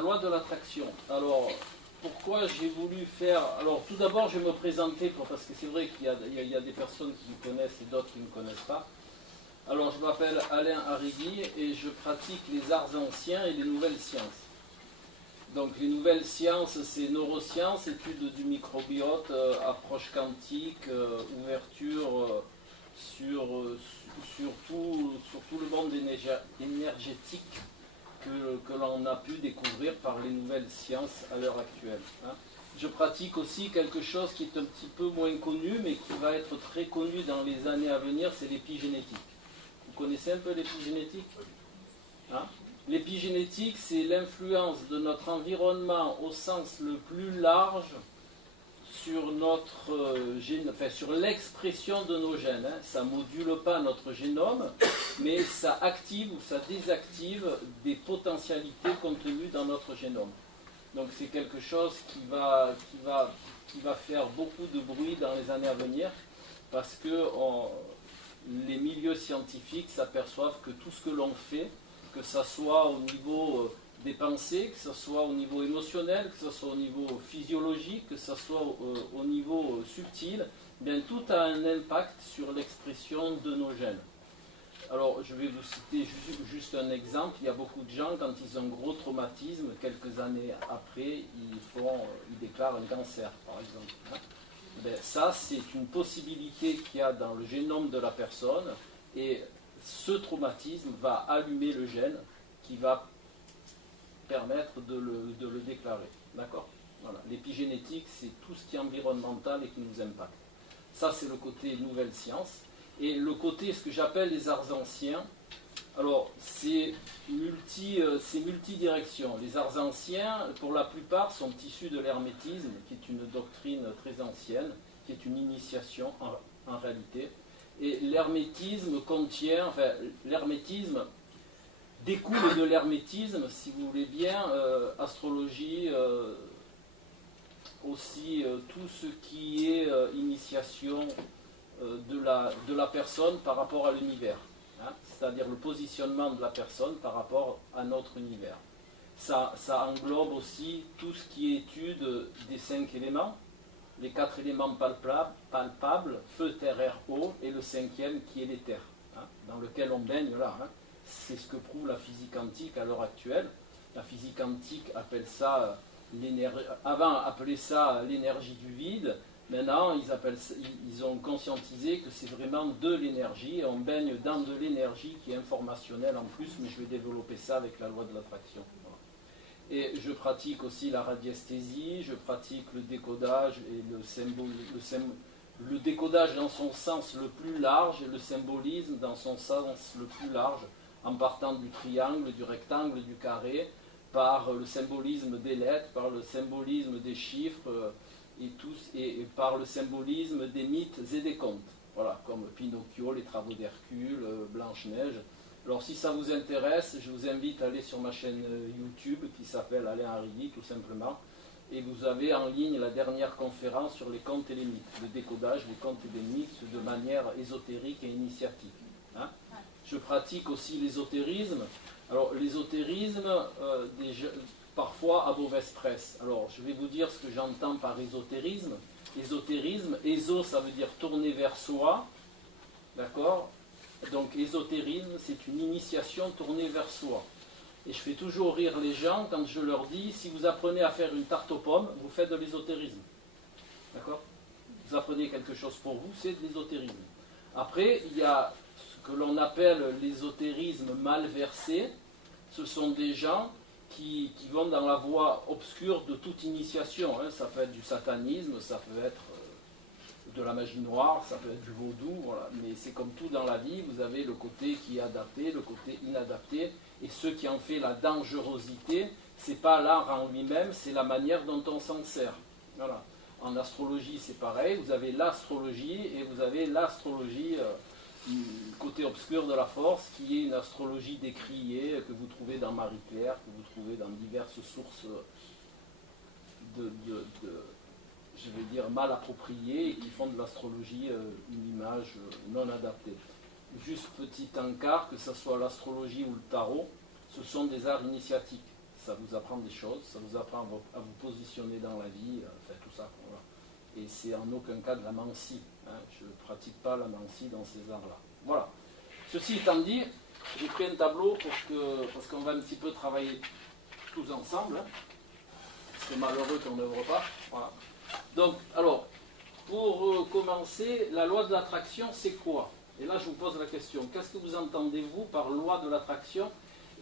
la loi de l'attraction. Alors, pourquoi j'ai voulu faire... Alors, tout d'abord, je vais me présenter, parce que c'est vrai qu'il y a des personnes qui me connaissent et d'autres qui ne me connaissent pas. Alors, je m'appelle Alain Arrigui et je pratique les arts anciens et les nouvelles sciences. Donc, les nouvelles sciences, c'est neurosciences, études du microbiote, approche quantique, ouverture sur tout le monde énergétique que l'on a pu découvrir par les nouvelles sciences à l'heure actuelle. Hein. Je pratique aussi quelque chose qui est un petit peu moins connu, mais qui va être très connu dans les années à venir, c'est l'épigénétique. Vous connaissez un peu l'épigénétique, hein? L'épigénétique, c'est l'influence de notre environnement au sens le plus large sur sur l'expression de nos gènes. Hein. Ça ne module pas notre génome, mais ça active ou ça désactive des potentialités contenues dans notre génome. Donc c'est quelque chose qui va faire beaucoup de bruit dans les années à venir, parce que les milieux scientifiques s'aperçoivent que tout ce que l'on fait, que ce soit au niveau des pensées, que ce soit au niveau émotionnel, que ce soit au niveau physiologique, que ce soit au niveau subtil, bien tout a un impact sur l'expression de nos gènes. Alors, je vais vous citer juste un exemple. Il y a beaucoup de gens, quand ils ont un gros traumatisme, quelques années après, ils déclarent un cancer, par exemple. Hein. Ben, ça, c'est une possibilité qu'il y a dans le génome de la personne, et ce traumatisme va allumer le gène qui va permettre de le déclarer. D'accord ? Voilà. L'épigénétique, c'est tout ce qui est environnemental et qui nous impacte. Ça, c'est le côté nouvelle science. Et le côté, ce que j'appelle les arts anciens, alors c'est multidirection. Les arts anciens, pour la plupart, sont issus de l'hermétisme, qui est une doctrine très ancienne, qui est une initiation en réalité. Et l'hermétisme l'hermétisme découle de l'hermétisme, si vous voulez bien, astrologie, aussi tout ce qui est initiation de la personne par rapport à l'univers, hein, c'est-à-dire le positionnement de la personne par rapport à notre univers. Ça englobe aussi tout ce qui est étude des 5 éléments, les 4 éléments palpables, feu, terre, air, eau, et le 5e qui est l'éther, hein, dans lequel on baigne là. Hein. C'est ce que prouve la physique quantique à l'heure actuelle. La physique quantique appelle ça avant appelait ça l'énergie du vide. Maintenant, ils ont conscientisé que c'est vraiment de l'énergie, et on baigne dans de l'énergie qui est informationnelle en plus, mais je vais développer ça avec la loi de l'attraction. Voilà. Et je pratique aussi la radiesthésie, je pratique le décodage et le décodage dans son sens le plus large et le symbolisme dans son sens le plus large, en partant du triangle, du rectangle, du carré, par le symbolisme des lettres, par le symbolisme des chiffres, et par le symbolisme des mythes et des contes. Voilà, comme Pinocchio, les travaux d'Hercule, Blanche-Neige. Alors si ça vous intéresse, je vous invite à aller sur ma chaîne YouTube qui s'appelle Alain Arrigui, tout simplement. Et vous avez en ligne la dernière conférence sur les contes et les mythes, le décodage des contes et des mythes de manière ésotérique et initiatique. Hein. Je pratique aussi l'ésotérisme. Alors l'ésotérisme, parfois à mauvaise presse. Alors je vais vous dire ce que j'entends par ésotérisme. Ésotérisme, éso ça veut dire tourner vers soi, d'accord? Donc ésotérisme, c'est une initiation tournée vers soi. Et je fais toujours rire les gens quand je leur dis, si vous apprenez à faire une tarte aux pommes, vous faites de l'ésotérisme. D'accord? Vous apprenez quelque chose pour vous, c'est de l'ésotérisme. Après, il y a ce que l'on appelle l'ésotérisme mal versé. Ce sont des gens qui vont dans la voie obscure de toute initiation. Hein. Ça peut être du satanisme, ça peut être de la magie noire, ça peut être du vaudou, voilà. Mais c'est comme tout dans la vie, vous avez le côté qui est adapté, le côté inadapté, et ce qui en fait la dangerosité, c'est pas l'art en lui-même, c'est la manière dont on s'en sert. Voilà. En astrologie, c'est pareil, vous avez l'astrologie, et vous avez l'astrologie côté obscur de la force, qui est une astrologie décriée, que vous trouvez dans Marie-Claire, que vous trouvez dans diverses sources je vais dire, mal appropriées, et qui font de l'astrologie une image non adaptée. Juste petit encart, que ce soit l'astrologie ou le tarot, ce sont des arts initiatiques. Ça vous apprend des choses, ça vous apprend à vous positionner dans la vie, enfin tout ça. Voilà. Et c'est en aucun cas de la mancie. Hein. Je ne pratique pas la mancie dans ces arts-là. Voilà. Ceci étant dit, j'ai pris un tableau parce qu'on va un petit peu travailler tous ensemble. Hein. C'est malheureux qu'on n'œuvre pas. Voilà. Donc, alors, pour commencer, la loi de l'attraction, c'est quoi? Et là, je vous pose la question. Qu'est-ce que vous entendez, vous, par loi de l'attraction?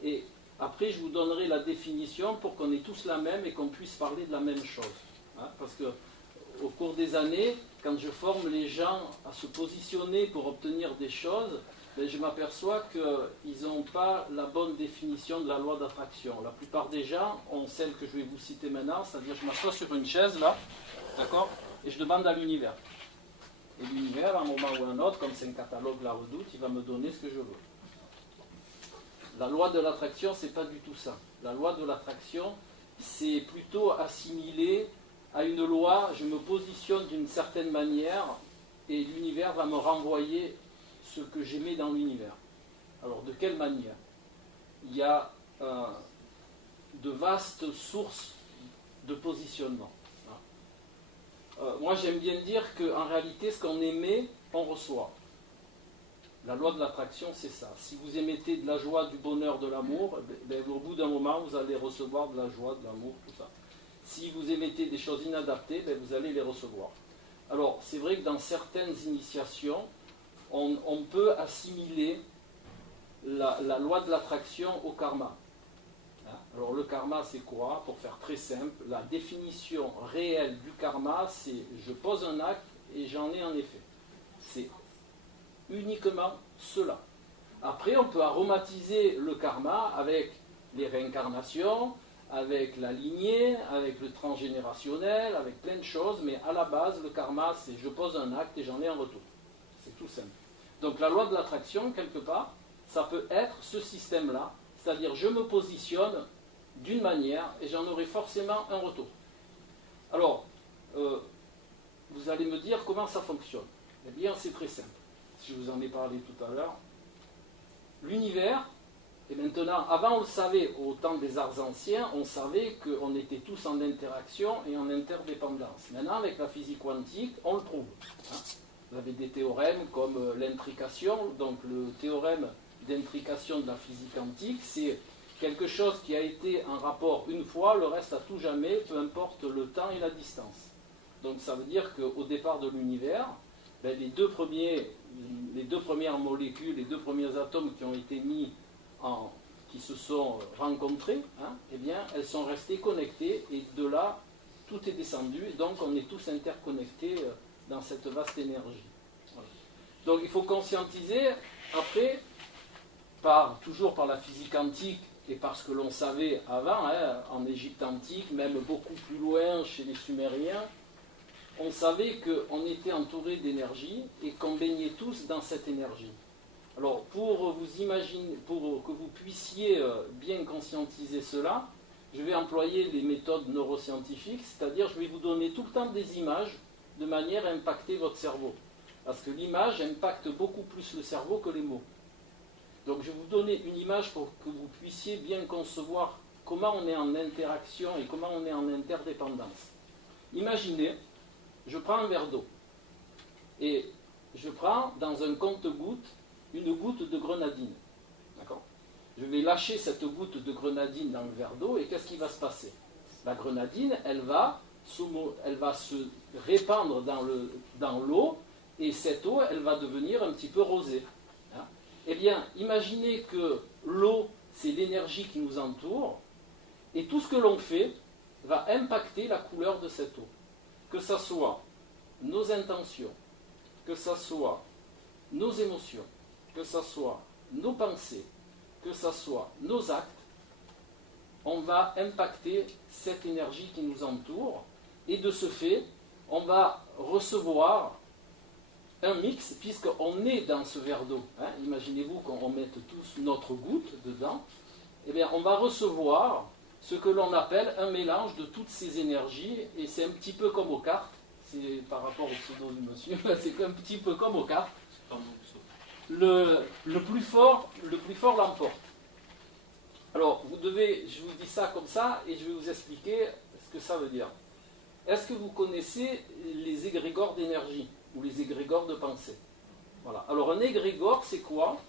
Et après, je vous donnerai la définition pour qu'on ait tous la même et qu'on puisse parler de la même chose. Hein, parce que au cours des années, quand je forme les gens à se positionner pour obtenir des choses, ben, je m'aperçois qu'ils n'ont pas la bonne définition de la loi d'attraction. La plupart des gens ont celle que je vais vous citer maintenant, c'est-à-dire je m'assois sur une chaise là, d'accord, et je demande à l'univers. Et l'univers, à un moment ou à un autre, comme c'est un catalogue La Redoute, il va me donner ce que je veux. La loi de l'attraction, c'est pas du tout ça. La loi de l'attraction, c'est plutôt assimilé à une loi, je me positionne d'une certaine manière et l'univers va me renvoyer ce que j'aimais dans l'univers. Alors, de quelle manière? Il y a de vastes sources de positionnement. Moi, j'aime bien dire qu'en réalité, ce qu'on émet, on reçoit. La loi de l'attraction, c'est ça. Si vous émettez de la joie, du bonheur, de l'amour, ben, au bout d'un moment, vous allez recevoir de la joie, de l'amour, tout ça. Si vous émettez des choses inadaptées, ben, vous allez les recevoir. Alors, c'est vrai que dans certaines initiations, on peut assimiler la loi de l'attraction au karma. Alors, le karma, c'est quoi? Pour faire très simple, la définition réelle du karma, c'est je pose un acte et j'en ai un effet. C'est uniquement cela. Après, on peut aromatiser le karma avec les réincarnations, avec la lignée, avec le transgénérationnel, avec plein de choses, mais à la base, le karma, c'est je pose un acte et j'en ai un retour. C'est tout simple. Donc la loi de l'attraction, quelque part, ça peut être ce système-là, c'est-à-dire je me positionne d'une manière et j'en aurai forcément un retour. Alors, vous allez me dire comment ça fonctionne. Eh bien, c'est très simple. Je vous en ai parlé tout à l'heure. L'univers, et maintenant, avant on le savait, au temps des arts anciens, on savait qu'on était tous en interaction et en interdépendance. Maintenant, avec la physique quantique, on le prouve. Hein. Vous avez des théorèmes comme l'intrication, donc le théorème d'intrication de la physique quantique, c'est quelque chose qui a été en rapport une fois, le reste à tout jamais, peu importe le temps et la distance. Donc ça veut dire qu'au départ de l'univers, ben, les deux premières molécules, les deux premiers atomes qui ont été qui se sont rencontrés, hein, eh bien, elles sont restées connectées et de là, tout est descendu. Donc, on est tous interconnectés dans cette vaste énergie. Voilà. Donc, il faut conscientiser, après, toujours par la physique antique et par ce que l'on savait avant, hein, en Égypte antique, même beaucoup plus loin chez les Sumériens, on savait qu'on était entouré d'énergie et qu'on baignait tous dans cette énergie. Alors, pour que vous puissiez bien conscientiser cela, je vais employer les méthodes neuroscientifiques, c'est-à-dire je vais vous donner tout le temps des images de manière à impacter votre cerveau. Parce que l'image impacte beaucoup plus le cerveau que les mots. Donc, je vais vous donner une image pour que vous puissiez bien concevoir comment on est en interaction et comment on est en interdépendance. Imaginez, je prends un verre d'eau et je prends dans un compte-gouttes une goutte de grenadine. D'accord? Je vais lâcher cette goutte de grenadine dans le verre d'eau et qu'est-ce qui va se passer? La grenadine, elle va se répandre dans l'eau et cette eau, elle va devenir un petit peu rosée. Hein? Eh bien, imaginez que l'eau, c'est l'énergie qui nous entoure et tout ce que l'on fait va impacter la couleur de cette eau. Que ce soit nos intentions, que ce soit nos émotions, que ce soit nos pensées, que ce soit nos actes, on va impacter cette énergie qui nous entoure et de ce fait, on va recevoir un mix puisqu'on est dans ce verre d'eau. Hein. Imaginez-vous qu'on mette tous notre goutte dedans. Eh bien, on va recevoir ce que l'on appelle un mélange de toutes ces énergies et c'est un petit peu comme aux cartes. C'est par rapport au pseudo du monsieur, c'est un petit peu comme aux cartes. Le plus fort l'emporte. Alors, je vous dis ça comme ça, et je vais vous expliquer ce que ça veut dire. Est-ce que vous connaissez les égrégores d'énergie, ou les égrégores de pensée? Voilà. Alors, un égrégore, c'est quoi?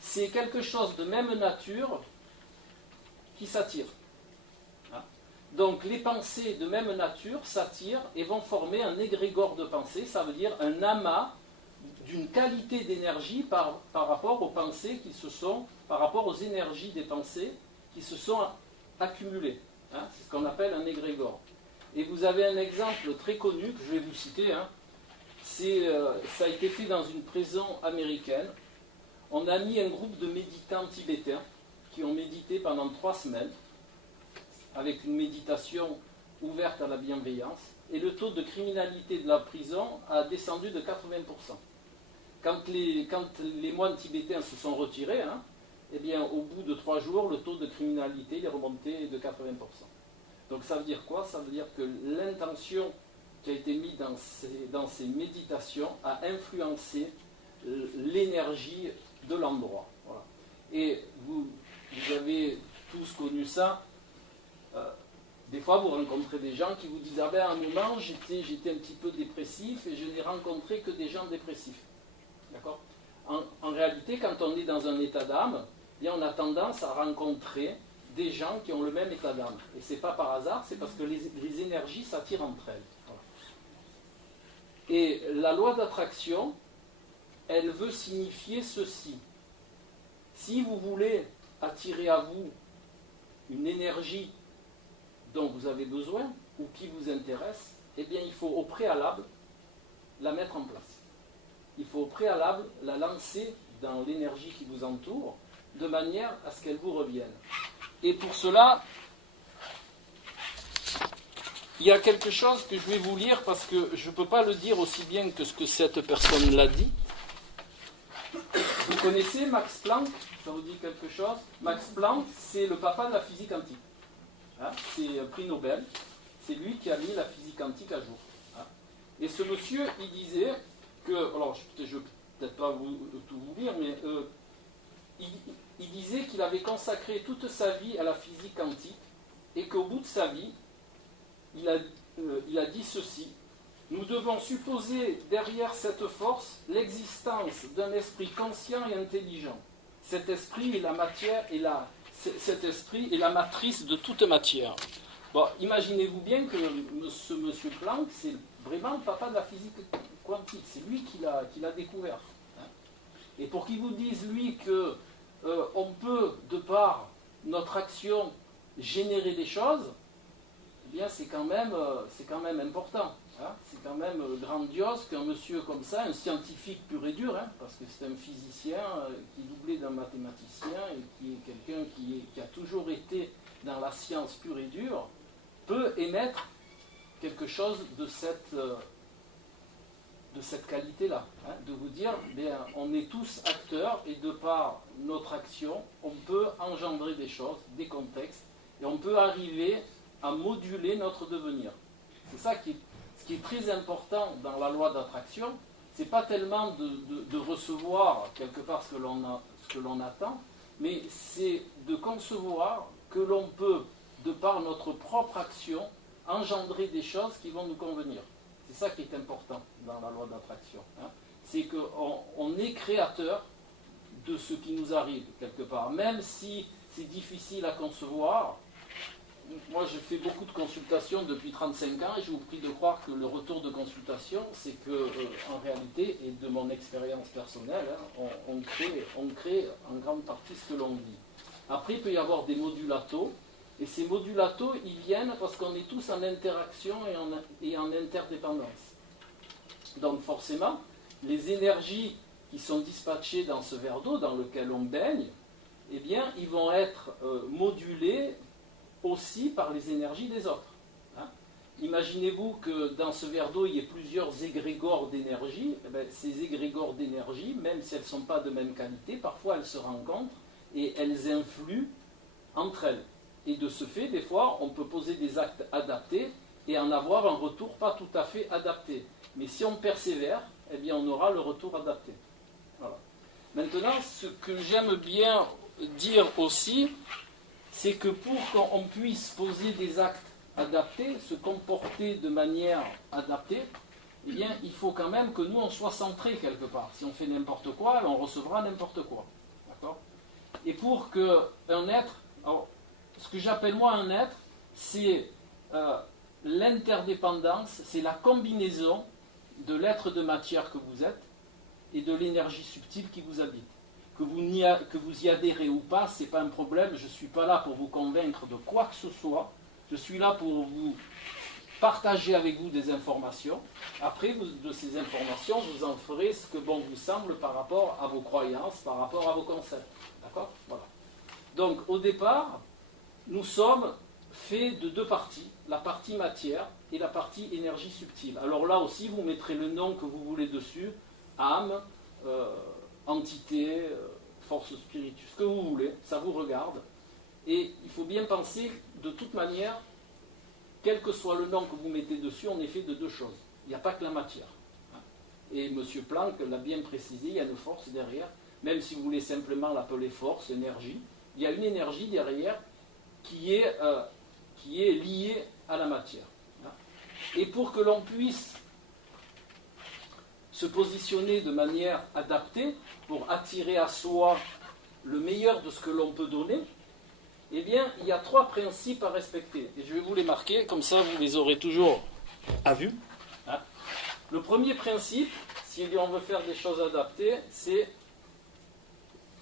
C'est quelque chose de même nature qui s'attire. Donc les pensées de même nature s'attirent et vont former un égrégore de pensée, ça veut dire un amas d'une qualité d'énergie par rapport aux pensées par rapport aux énergies des pensées qui se sont accumulées. C'est ce qu'on appelle un égrégore. Et vous avez un exemple très connu que je vais vous citer. Ça a été fait dans une prison américaine. On a mis un groupe de méditants tibétains qui ont médité pendant 3 semaines, avec une méditation ouverte à la bienveillance, et le taux de criminalité de la prison a descendu de 80%. Quand les moines tibétains se sont retirés, eh bien, au bout de 3 jours, le taux de criminalité est remonté de 80%. Donc ça veut dire quoi? Ça veut dire que l'intention qui a été mise dans ces méditations a influencé l'énergie de l'endroit. Voilà. Et vous avez tous connu ça. Des fois, vous rencontrez des gens qui vous disent « Ah ben, à un moment, j'étais un petit peu dépressif et je n'ai rencontré que des gens dépressifs. » D'accord? En réalité, quand on est dans un état d'âme, eh bien, on a tendance à rencontrer des gens qui ont le même état d'âme. Et ce n'est pas par hasard, c'est parce que les énergies s'attirent entre elles. Voilà. Et la loi d'attraction, elle veut signifier ceci. Si vous voulez attirer à vous une énergie dont vous avez besoin ou qui vous intéresse, eh bien il faut au préalable la mettre en place. Il faut au préalable la lancer dans l'énergie qui vous entoure de manière à ce qu'elle vous revienne. Et pour cela, il y a quelque chose que je vais vous lire parce que je ne peux pas le dire aussi bien que ce que cette personne l'a dit. Vous connaissez Max Planck? Ça vous dit quelque chose? Max Planck, c'est le papa de la physique quantique. C'est un prix Nobel. C'est lui qui a mis la physique quantique à jour. Et ce monsieur, il disait que, alors je ne vais peut-être pas tout vous lire, mais il disait qu'il avait consacré toute sa vie à la physique quantique et qu'au bout de sa vie, il a dit ceci: nous devons supposer derrière cette force l'existence d'un esprit conscient et intelligent. Cet esprit est la matière et cet esprit est la matrice de toute matière. Bon, imaginez-vous bien que ce monsieur Planck, c'est vraiment le papa de la physique quantique. C'est lui qui l'a découvert. Et pour qu'il vous dise, lui, qu'on peut, de par notre action, générer des choses, eh bien, c'est quand même important. C'est quand même grandiose qu'un monsieur comme ça, un scientifique pur et dur, parce que c'est un physicien qui est doublé d'un mathématicien et qui est quelqu'un qui a toujours été dans la science pure et dure, peut émettre quelque chose de cette qualité-là. De vous dire, bien, on est tous acteurs et de par notre action, on peut engendrer des choses, des contextes, et on peut arriver à moduler notre devenir. C'est ça ce qui est très important dans la loi d'attraction. C'est pas tellement de recevoir quelque part ce que l'on attend, mais c'est de concevoir que l'on peut, de par notre propre action, engendrer des choses qui vont nous convenir. C'est ça qui est important dans la loi d'attraction. C'est qu'on est créateur de ce qui nous arrive quelque part. Même si c'est difficile à concevoir, moi je fais beaucoup de consultations depuis 35 ans et je vous prie de croire que le retour de consultation, c'est que en réalité, et de mon expérience personnelle, on crée en grande partie ce que l'on vit. Après, il peut y avoir des modulatos, et ces modulatos, ils viennent parce qu'on est tous en interaction et en interdépendance. Donc forcément, les énergies qui sont dispatchées dans ce verre d'eau dans lequel on baigne, eh bien, ils vont être modulés aussi par les énergies des autres. Imaginez-vous que dans ce verre d'eau, il y ait plusieurs égrégores d'énergie. Eh bien, ces égrégores d'énergie, même si elles ne sont pas de même qualité, parfois elles se rencontrent et elles influent entre elles. Et de ce fait, des fois, on peut poser des actes adaptés et en avoir un retour pas tout à fait adapté. Mais si on persévère, eh bien, on aura le retour adapté. Voilà. Maintenant, ce que j'aime bien dire aussi, c'est que pour qu'on puisse poser des actes adaptés, se comporter de manière adaptée, eh bien, il faut quand même que nous, on soit centrés quelque part. Si on fait n'importe quoi, on recevra n'importe quoi. D'accord ? Et pour qu'un être, alors, ce que j'appelle moi un être, c'est l'interdépendance, c'est la combinaison de l'être de matière que vous êtes et de l'énergie subtile qui vous habite. Que vous y adhérez ou pas, ce n'est pas un problème. Je ne suis pas là pour vous convaincre de quoi que ce soit. Je suis là pour vous partager avec vous des informations. Après, de ces informations, vous en ferez ce que bon vous semble par rapport à vos croyances, par rapport à vos concepts. D'accord ? Voilà. Donc, au départ, nous sommes faits de deux parties, la partie matière et la partie énergie subtile. Alors là aussi, vous mettrez le nom que vous voulez dessus, âme, entité, force spirituelle, ce que vous voulez, ça vous regarde. Et il faut bien penser, de toute manière, quel que soit le nom que vous mettez dessus, on est fait de deux choses. Il n'y a pas que la matière. Et M. Planck l'a bien précisé, il y a une force derrière, même si vous voulez simplement l'appeler force, énergie, il y a une énergie derrière qui est liée à la matière. Et pour que l'on puisse se positionner de manière adaptée, pour attirer à soi le meilleur de ce que l'on peut donner, eh bien, il y a trois principes à respecter. Et je vais vous les marquer, comme ça vous les aurez toujours à vue. Le premier principe, si on veut faire des choses adaptées, c'est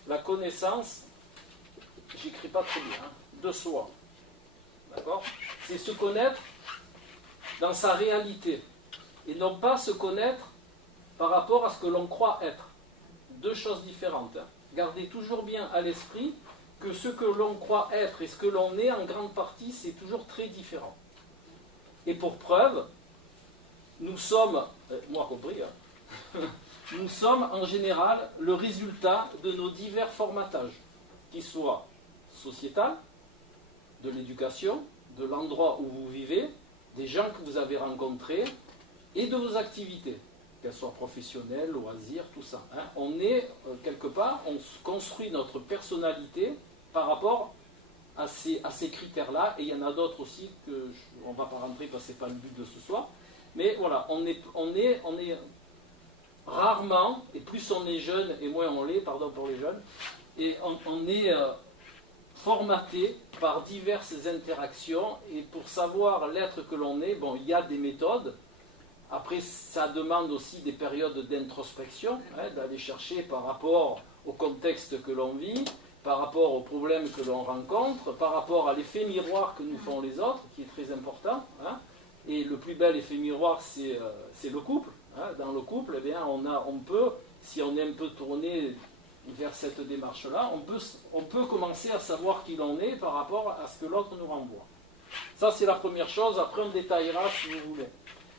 la connaissance, j'écris pas très bien, de soi. D'accord ? C'est se connaître dans sa réalité. Et non pas se connaître par rapport à ce que l'on croit être. Deux choses différentes. Gardez toujours bien à l'esprit que ce que l'on croit être et ce que l'on est, en grande partie, c'est toujours très différent. Et pour preuve, nous sommes, moi compris, nous sommes en général le résultat de nos divers formatages, qu'ils soient sociétal, de l'éducation, de l'endroit où vous vivez, des gens que vous avez rencontrés et de vos activités, qu'elles soient professionnelles, loisirs, tout ça. On est, quelque part, on construit notre personnalité par rapport à ces critères-là, et il y en a d'autres aussi on ne va pas rentrer parce que ce n'est pas le but de ce soir, mais voilà, on est rarement, et plus on est jeune et moins on l'est, pardon pour les jeunes, et on est formaté par diverses interactions, et pour savoir l'être que l'on est, bon, il y a des méthodes. Après, ça demande aussi des périodes d'introspection, d'aller chercher par rapport au contexte que l'on vit, par rapport aux problèmes que l'on rencontre, par rapport à l'effet miroir que nous font les autres, qui est très important. Et le plus bel effet miroir, c'est le couple. Dans le couple, eh bien, on peut, si on est un peu tourné vers cette démarche-là, on peut commencer à savoir qui l'on est par rapport à ce que l'autre nous renvoie. Ça, c'est la première chose. Après, on détaillera si vous voulez.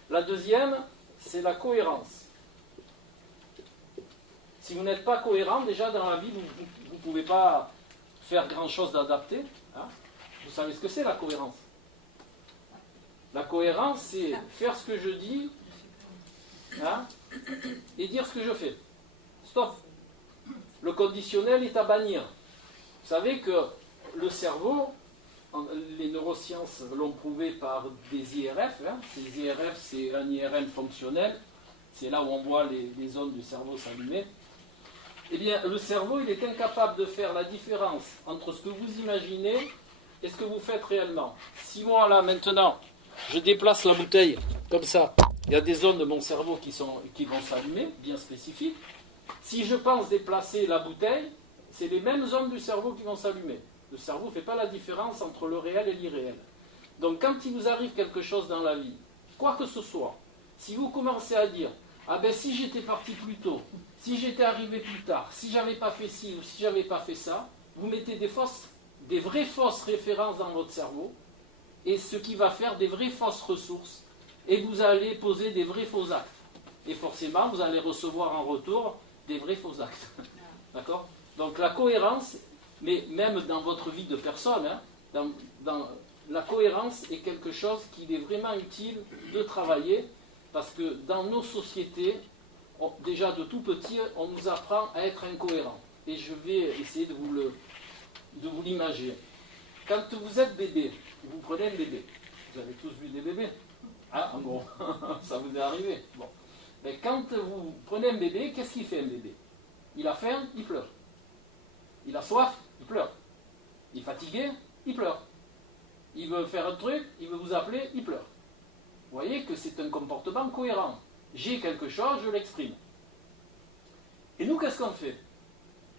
La deuxième, c'est la cohérence. Si vous n'êtes pas cohérent, déjà dans la vie, vous ne pouvez pas faire grand-chose d'adapté. Vous savez ce que c'est la cohérence? La cohérence, c'est faire ce que je dis et dire ce que je fais. Stop. Le conditionnel est à bannir. Vous savez que le cerveau, les neurosciences l'ont prouvé par des IRF. Ces IRF, c'est un IRM fonctionnel. C'est là où on voit les zones du cerveau s'allumer. Eh bien, le cerveau, il est incapable de faire la différence entre ce que vous imaginez et ce que vous faites réellement. Si moi, là, maintenant, je déplace la bouteille comme ça, il y a des zones de mon cerveau qui vont s'allumer, bien spécifiques. Si je pense déplacer la bouteille, c'est les mêmes zones du cerveau qui vont s'allumer. Le cerveau ne fait pas la différence entre le réel et l'irréel. Donc quand il vous arrive quelque chose dans la vie, quoi que ce soit, si vous commencez à dire « Ah ben si j'étais parti plus tôt, si j'étais arrivé plus tard, si j'avais pas fait ci ou si j'avais pas fait ça », vous mettez des vraies fausses références dans votre cerveau, et ce qui va faire des vraies fausses ressources, et vous allez poser des vrais faux actes. Et forcément, vous allez recevoir en retour des vrais faux actes. D'accord ? Donc la cohérence, mais même dans votre vie de personne, la cohérence est quelque chose qu'il est vraiment utile de travailler, parce que dans nos sociétés, déjà de tout petit, on nous apprend à être incohérent. Et je vais essayer de vous l'imager. quand vous êtes bébé, vous prenez un bébé. Vous avez tous vu des bébés, hein, en gros, ça vous est arrivé. Bon. Mais quand vous prenez un bébé, qu'est-ce qu'il fait un bébé? Il a faim, il pleure. Il a soif, il pleure. Il est fatigué, il pleure. Il veut faire un truc, il veut vous appeler, il pleure. Vous voyez que c'est un comportement cohérent. J'ai quelque chose, je l'exprime. Et nous, qu'est-ce qu'on fait?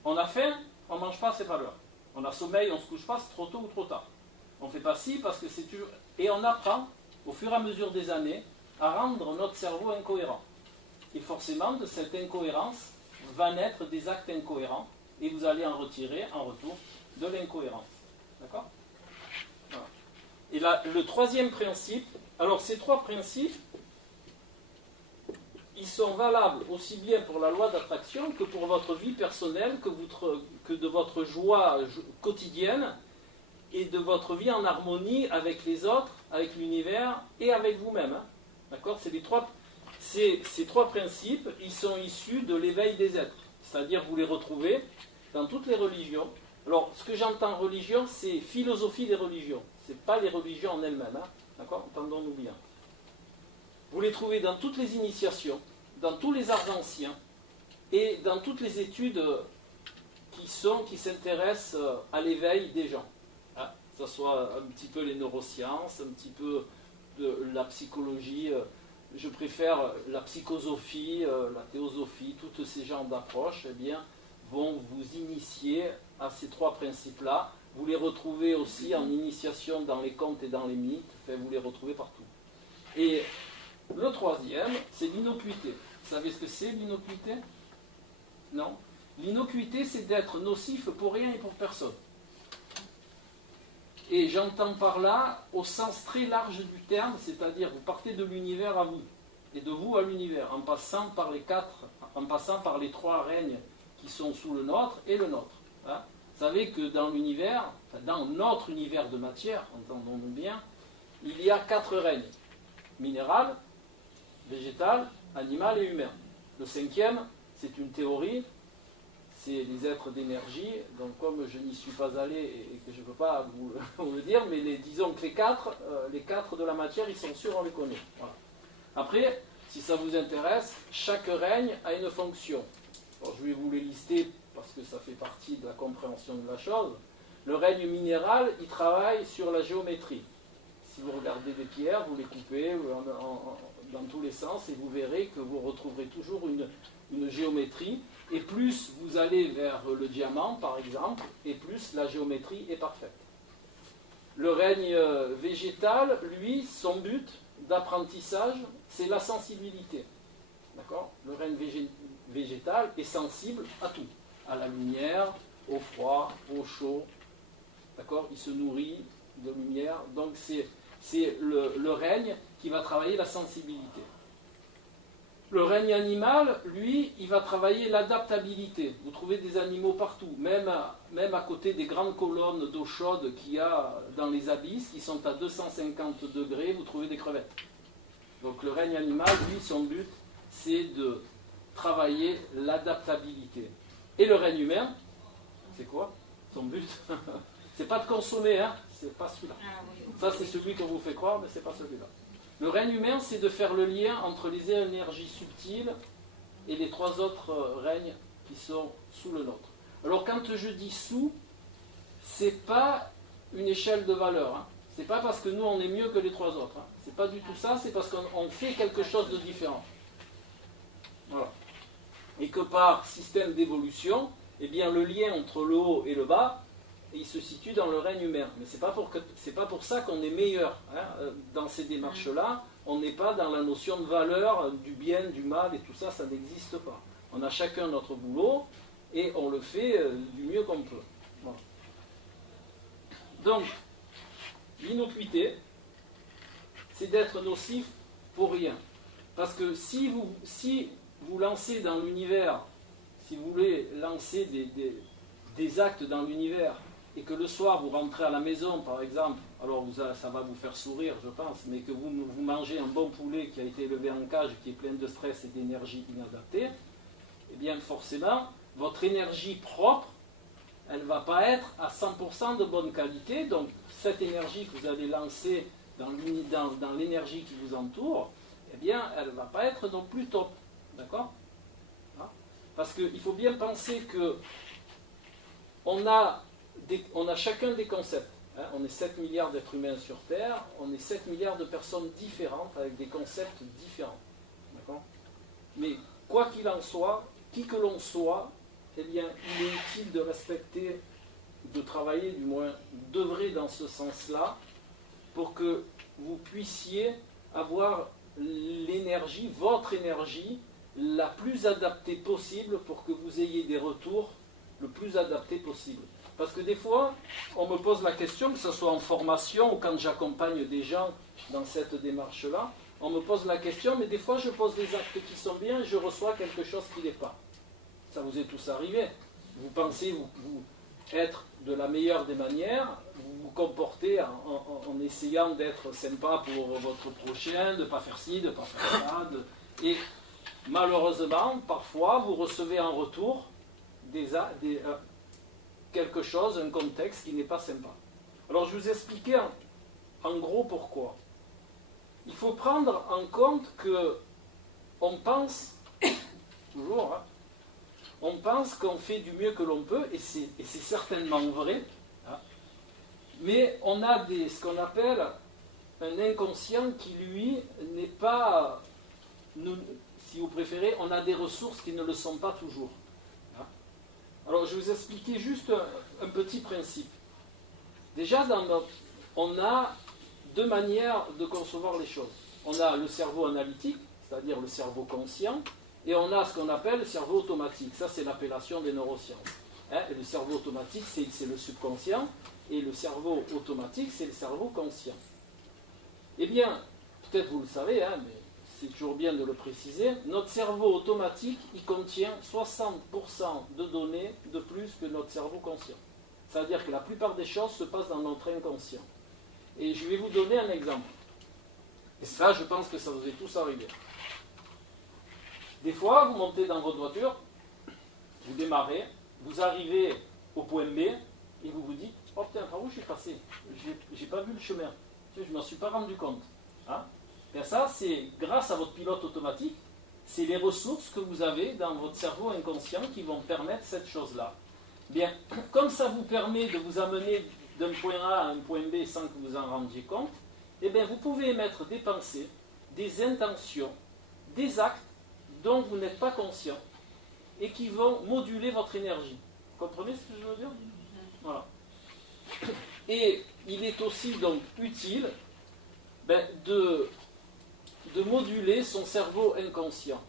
On a faim, on ne mange pas, c'est pas l'heure. On a sommeil, on ne se couche pas, c'est trop tôt ou trop tard. On ne fait pas ci parce que c'est toujours... Et on apprend, au fur et à mesure des années, à rendre notre cerveau incohérent. Et forcément, de cette incohérence va naître des actes incohérents, et vous allez en retirer, en retour, de l'incohérence. D'accord? Voilà. Et là, le troisième principe, alors ces trois principes, ils sont valables aussi bien pour la loi d'attraction que pour votre vie personnelle, que de votre joie quotidienne et de votre vie en harmonie avec les autres, avec l'univers et avec vous-même. Hein. D'accord? Ces trois principes, ils sont issus de l'éveil des êtres. C'est-à-dire, vous les retrouvez dans toutes les religions. Alors, ce que j'entends religion, c'est philosophie des religions. Ce n'est pas les religions en elles-mêmes. Hein. D'accord? Entendons-nous bien. Vous les trouvez dans toutes les initiations, dans tous les arts anciens et dans toutes les études qui s'intéressent à l'éveil des gens. Hein, que ce soit un petit peu les neurosciences, un petit peu de la psychologie, je préfère la psychosophie, la théosophie, tous ces genres d'approches, eh bien, vont vous initier à ces trois principes-là. Vous les retrouvez aussi en initiation dans les contes et dans les mythes, enfin, vous les retrouvez partout. Et le troisième, c'est l'innocuité. Vous savez ce que c'est l'innocuité? Non? L'innocuité, c'est d'être nocif pour rien et pour personne. Et j'entends par là, au sens très large du terme, c'est-à-dire vous partez de l'univers à vous, et de vous à l'univers, en passant par les trois règnes qui sont sous le nôtre et le nôtre. Hein? Vous savez que dans l'univers, dans notre univers de matière, entendons-nous bien, il y a 4 règnes. Minéral, végétal, animal et humain. Le 5e, c'est une théorie, c'est les êtres d'énergie. Donc comme je n'y suis pas allé et que je ne peux pas vous le dire, mais disons que les quatre de la matière, ils sont sûrs, on les connaît. Voilà. Après, si ça vous intéresse, chaque règne a une fonction. Alors, je vais vous les lister parce que ça fait partie de la compréhension de la chose. Le règne minéral, il travaille sur la géométrie. Si vous regardez des pierres, vous les coupez dans tous les sens et vous verrez que vous retrouverez toujours une géométrie. Et plus vous allez vers le diamant, par exemple, et plus la géométrie est parfaite. Le règne végétal, lui, son but d'apprentissage, c'est la sensibilité. D'accord? Le règne végétal est sensible à tout. À la lumière, au froid, au chaud. D'accord? Il se nourrit de lumière. Donc c'est le règne qui va travailler la sensibilité. Le règne animal, lui, il va travailler l'adaptabilité. Vous trouvez des animaux partout, même à côté des grandes colonnes d'eau chaude qu'il y a dans les abysses, qui sont à 250 degrés, vous trouvez des crevettes. Donc le règne animal, lui, son but, c'est de travailler l'adaptabilité. Et le règne humain, c'est quoi son but? C'est pas de consommer, hein, c'est pas celui-là. Ça, c'est celui qu'on vous fait croire, mais c'est pas celui-là. Le règne humain, c'est de faire le lien entre les énergies subtiles et les 3 autres règnes qui sont sous le nôtre. Alors, quand je dis sous, c'est pas une échelle de valeur. Hein. C'est pas parce que nous, on est mieux que les 3 autres. Hein. C'est pas du tout ça, c'est parce qu'on fait quelque chose de différent. Voilà. Et que par système d'évolution, eh bien, le lien entre le haut et le bas, il se situe dans le règne humain. Mais c'est pas pour ça qu'on est meilleur. Hein. Dans ces démarches-là, on n'est pas dans la notion de valeur, du bien, du mal, et tout ça, ça n'existe pas. On a chacun notre boulot, et on le fait du mieux qu'on peut. Voilà. Donc, l'innocuité, c'est d'être nocif pour rien. Parce que si vous lancez dans l'univers, si vous voulez lancer des actes dans l'univers, et que le soir vous rentrez à la maison par exemple, alors ça va vous faire sourire je pense, mais que vous mangez un bon poulet qui a été élevé en cage, qui est plein de stress et d'énergie inadaptée, eh bien forcément, votre énergie propre elle ne va pas être à 100% de bonne qualité. Donc cette énergie que vous allez lancer dans l'énergie qui vous entoure, eh bien, elle ne va pas être non plus top. D'accord? Parce qu'il faut bien penser que on a chacun des concepts. On est 7 milliards d'êtres humains sur Terre, on est 7 milliards de personnes différentes avec des concepts différents. D'accord? Mais quoi qu'il en soit, qui que l'on soit, eh bien, il est utile de respecter, de travailler, du moins d'œuvrer dans ce sens-là, pour que vous puissiez avoir l'énergie, votre énergie, la plus adaptée possible pour que vous ayez des retours le plus adaptés possible. Parce que des fois, on me pose la question, que ce soit en formation ou quand j'accompagne des gens dans cette démarche-là, on me pose la question, mais des fois je pose des actes qui sont bien et je reçois quelque chose qui n'est pas. Ça vous est tous arrivé. Vous pensez vous être de la meilleure des manières, vous vous comportez en essayant d'être sympa pour votre prochain, de ne pas faire ci, de ne pas faire ça. Et malheureusement, parfois, vous recevez en retour quelque chose, un contexte qui n'est pas sympa. Alors je vous expliquer en gros pourquoi. Il faut prendre en compte que on pense toujours, on pense qu'on fait du mieux que l'on peut, et c'est certainement vrai, mais on a ce qu'on appelle un inconscient qui, lui, n'est pas, si vous préférez, on a des ressources qui ne le sont pas toujours. Alors, je vais vous expliquer juste un petit principe. Déjà, on a deux manières de concevoir les choses. On a le cerveau analytique, c'est-à-dire le cerveau conscient, et on a ce qu'on appelle le cerveau automatique. Ça, c'est l'appellation des neurosciences. Et le cerveau automatique, c'est le subconscient, et le cerveau automatique, c'est le cerveau conscient. Eh bien, peut-être vous le savez, mais c'est toujours bien de le préciser, notre cerveau automatique, il contient 60% de données de plus que notre cerveau conscient. C'est-à-dire que la plupart des choses se passent dans notre inconscient. Et je vais vous donner un exemple. Et ça, je pense que ça vous est tous arrivé. Des fois, vous montez dans votre voiture, vous démarrez, vous arrivez au point B, et vous vous dites, oh putain, par où je suis passé? J'ai pas vu le chemin. Je ne m'en suis pas rendu compte. Et ça, c'est grâce à votre pilote automatique, c'est les ressources que vous avez dans votre cerveau inconscient qui vont permettre cette chose-là. Bien, comme ça vous permet de vous amener d'un point A à un point B sans que vous en rendiez compte, eh bien, vous pouvez émettre des pensées, des intentions, des actes dont vous n'êtes pas conscient et qui vont moduler votre énergie. Vous comprenez ce que je veux dire? Voilà. Et il est aussi donc utile de moduler son cerveau inconscient.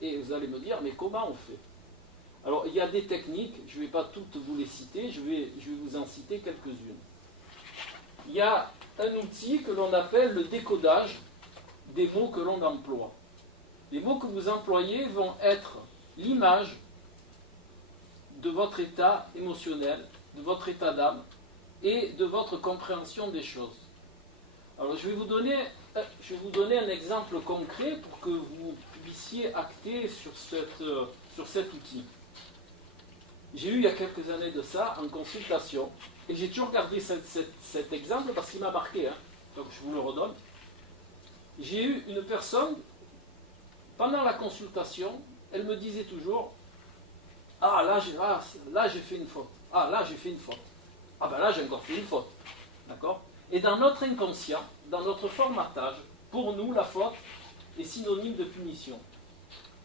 Et vous allez me dire, mais comment on fait? Alors, il y a des techniques, je ne vais pas toutes vous les citer, je vais vous en citer quelques-unes. Il y a un outil que l'on appelle le décodage des mots que l'on emploie. Les mots que vous employez vont être l'image de votre état émotionnel, de votre état d'âme et de votre compréhension des choses. Alors, je vais vous donner un exemple concret pour que vous puissiez acter sur cet outil. J'ai eu il y a quelques années de ça en consultation, et j'ai toujours gardé cet exemple parce qu'il m'a marqué, donc je vous le redonne. J'ai eu une personne, pendant la consultation, elle me disait toujours, ah là j'ai fait une faute, ah là j'ai fait une faute, ah ben là j'ai encore fait une faute, d'accord? Et dans notre inconscient, dans notre formatage, pour nous, la faute est synonyme de punition.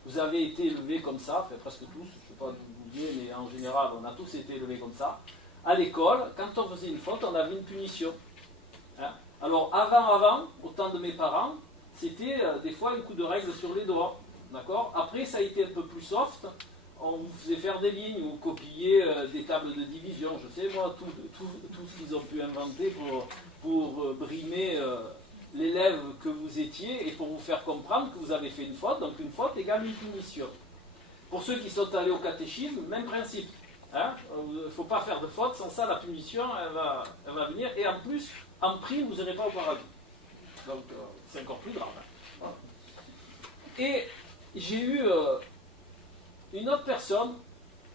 Vous avez été élevés comme ça, enfin presque tous, je ne sais pas d'où vous venez, mais en général, on a tous été élevés comme ça. À l'école, quand on faisait une faute, on avait une punition. Alors, avant, au temps de mes parents, c'était des fois un coup de règle sur les doigts. D'accord? Après, ça a été un peu plus soft. On vous faisait faire des lignes ou copier des tables de division. Je sais, moi, tout ce qu'ils ont pu inventer pour brimer l'élève que vous étiez et pour vous faire comprendre que vous avez fait une faute. Donc, une faute égale une punition. Pour ceux qui sont allés au catéchisme, même principe. Il ne faut pas faire de faute, sans ça, la punition, elle va venir. Et en plus, en prime, vous n'irez pas au paradis. Donc, c'est encore plus grave. Voilà. Et j'ai eu une autre personne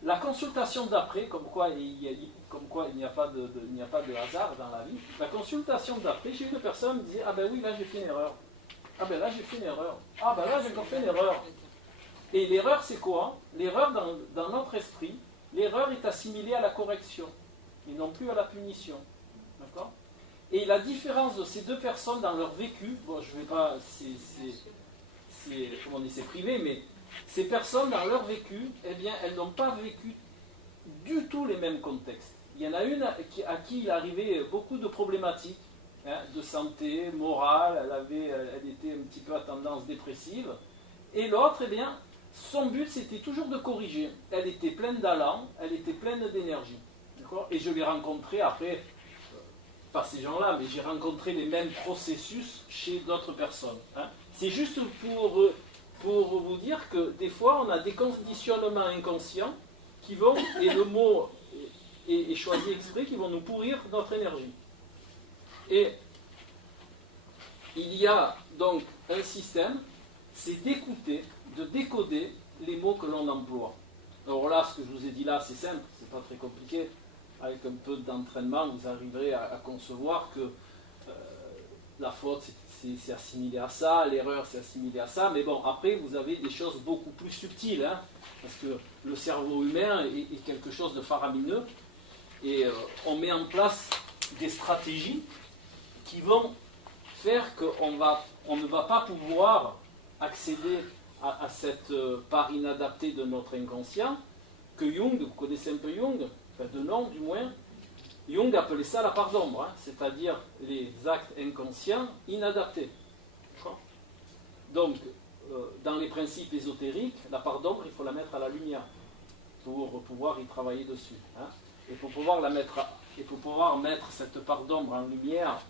la consultation d'après, comme quoi il n'y a pas de hasard dans la vie, la consultation d'après, j'ai eu une personne qui disait, ah ben oui, là j'ai fait une erreur. Ah ben là j'ai fait une erreur. Ah ben là j'ai encore fait une erreur. Et l'erreur c'est quoi? L'erreur dans notre esprit, l'erreur est assimilée à la correction et non plus à la punition. D'accord? Et la différence de ces deux personnes dans leur vécu, bon je ne vais pas, comment on dit, c'est privé, mais ces personnes dans leur vécu, eh bien elles n'ont pas vécu du tout les mêmes contextes. Il y en a une à qui il arrivait beaucoup de problématiques, de santé, morale, elle était un petit peu à tendance dépressive, et l'autre, eh bien, son but c'était toujours de corriger. Elle était pleine d'allant, elle était pleine d'énergie. Et je l'ai rencontré après, pas ces gens-là, mais j'ai rencontré les mêmes processus chez d'autres personnes. C'est juste pour vous dire que des fois on a des conditionnements inconscients qui vont, et le mot est choisi exprès, qui vont nous pourrir notre énergie. Et il y a donc un système, c'est d'écouter, de décoder les mots que l'on emploie. Alors là, ce que je vous ai dit là, c'est simple, c'est pas très compliqué. Avec un peu d'entraînement, vous arriverez à concevoir que la faute, c'est assimilé à ça, l'erreur, c'est assimilé à ça, mais bon, après, vous avez des choses beaucoup plus subtiles, parce que le cerveau humain est quelque chose de faramineux, et on met en place des stratégies qui vont faire qu'on ne va pas pouvoir accéder à cette part inadaptée de notre inconscient, que Jung, vous connaissez un peu Jung, enfin de nom du moins, Jung appelait ça la part d'ombre, c'est-à-dire les actes inconscients inadaptés. Donc, dans les principes ésotériques, la part d'ombre, il faut la mettre à la lumière pour pouvoir y travailler dessus. Et pour pouvoir mettre cette part d'ombre en lumière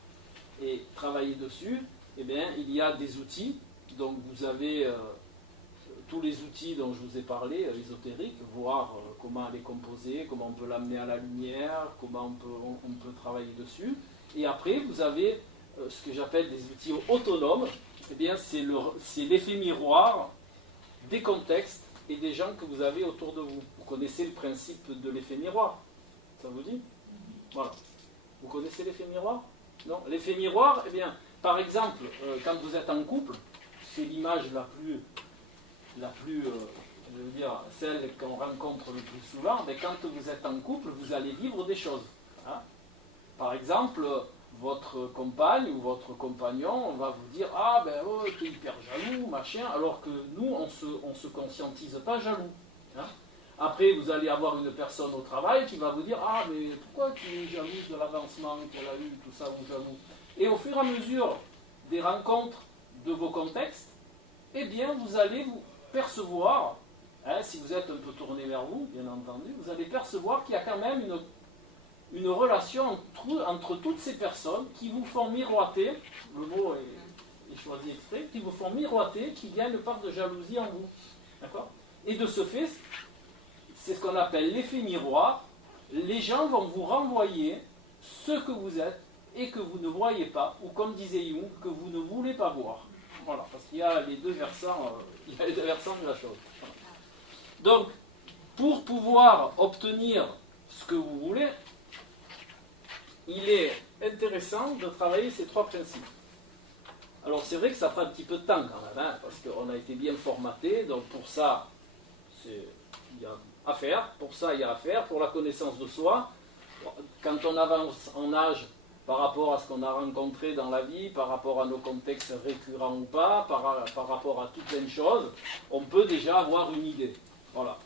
et travailler dessus, eh bien, il y a des outils. Donc, vous avez tous les outils dont je vous ai parlé, ésotériques, voir comment les composer, comment on peut l'amener à la lumière, comment on peut travailler dessus. Et après, vous avez ce que j'appelle des outils autonomes. Eh bien, c'est l'effet miroir des contextes et des gens que vous avez autour de vous. Vous connaissez le principe de l'effet miroir? Ça vous dit? Voilà. Vous connaissez l'effet miroir? Non? L'effet miroir, eh bien, par exemple, quand vous êtes en couple, c'est l'image la plus je veux dire, celle qu'on rencontre le plus souvent, mais quand vous êtes en couple, vous allez vivre des choses. Par exemple, votre compagne ou votre compagnon va vous dire « Ah, ben oh, t'es hyper jaloux, machin », alors que nous, on se conscientise pas jaloux. Après, vous allez avoir une personne au travail qui va vous dire « Ah, mais pourquoi tu es jalouse de l'avancement qu'elle a eu, tout ça, ou jaloux ?» Et au fur et à mesure des rencontres de vos contextes, eh bien, vous allez vous percevoir, si vous êtes un peu tourné vers vous, bien entendu, vous allez percevoir qu'il y a quand même une relation entre toutes ces personnes qui vous font miroiter, le mot est choisi exprès, qui vous font miroiter qu'il y a une part de jalousie en vous. D'accord? Et de ce fait, c'est ce qu'on appelle l'effet miroir. Les gens vont vous renvoyer ce que vous êtes et que vous ne voyez pas, ou comme disait Jung, que vous ne voulez pas voir. Voilà, parce qu'il y a les deux versants, de la chose. Donc, pour pouvoir obtenir ce que vous voulez, il est intéressant de travailler ces trois principes. Alors, c'est vrai que ça prend un petit peu de temps quand même, parce qu'on a été bien formaté, donc pour ça, il y a à faire. Pour ça, il y a à faire. Pour la connaissance de soi, quand on avance en âge, par rapport à ce qu'on a rencontré dans la vie, par rapport à nos contextes récurrents ou pas, par rapport à toutes plein de choses, on peut déjà avoir une idée. Voilà.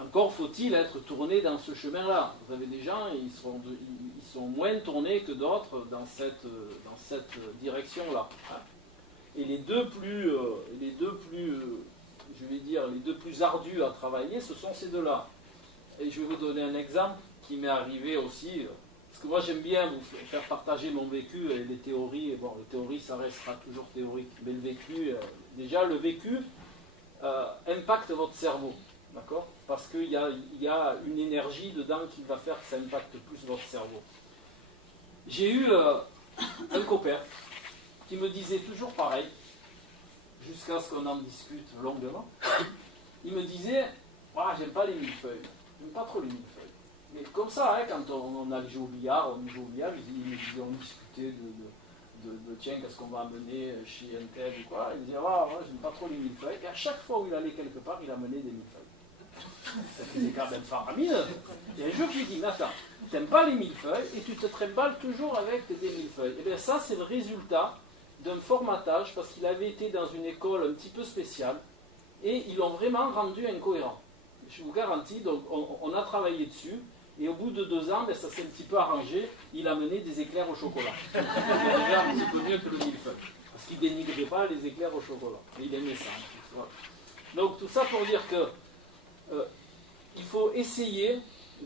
Encore faut-il être tourné dans ce chemin-là. Vous avez des gens, ils sont moins tournés que d'autres dans cette direction-là. Et les deux plus ardus à travailler, ce sont ces deux-là. Et je vais vous donner un exemple qui m'est arrivé aussi. Parce que moi j'aime bien vous faire partager mon vécu et les théories. Bon, les théories ça restera toujours théorique, mais le vécu, déjà le vécu impacte votre cerveau, d'accord? Parce qu'il y a une énergie dedans qui va faire que ça impacte plus votre cerveau. J'ai eu un copain qui me disait toujours pareil, jusqu'à ce qu'on en discute longuement. Il me disait, ah, j'aime pas les millefeuilles. j'aime pas trop les millefeuilles. Mais comme ça, hein, quand on a joué au billard, on discutait tiens, qu'est-ce qu'on va amener chez un tel ou quoi. Il disait, ah, moi, j'aime pas trop les millefeuilles. Et à chaque fois où il allait quelque part, il amenait des millefeuilles. Ça faisait quand même faramineux. Et un jour, je lui dis, mais attends, t'aimes pas les millefeuilles et tu te trimbales toujours avec des millefeuilles. Et bien ça, c'est le résultat d'un formatage parce qu'il avait été dans une école un petit peu spéciale et ils l'ont vraiment rendu incohérent. Je vous garantis, donc on a travaillé dessus. Et au bout de 2 ans, ben, ça s'est un petit peu arrangé, il a mené des éclairs au chocolat. C'était déjà un petit peu mieux que le millefeuille. Parce qu'il ne dénigrait pas les éclairs au chocolat. Et il aimait ça. Voilà. Donc tout ça pour dire que il faut essayer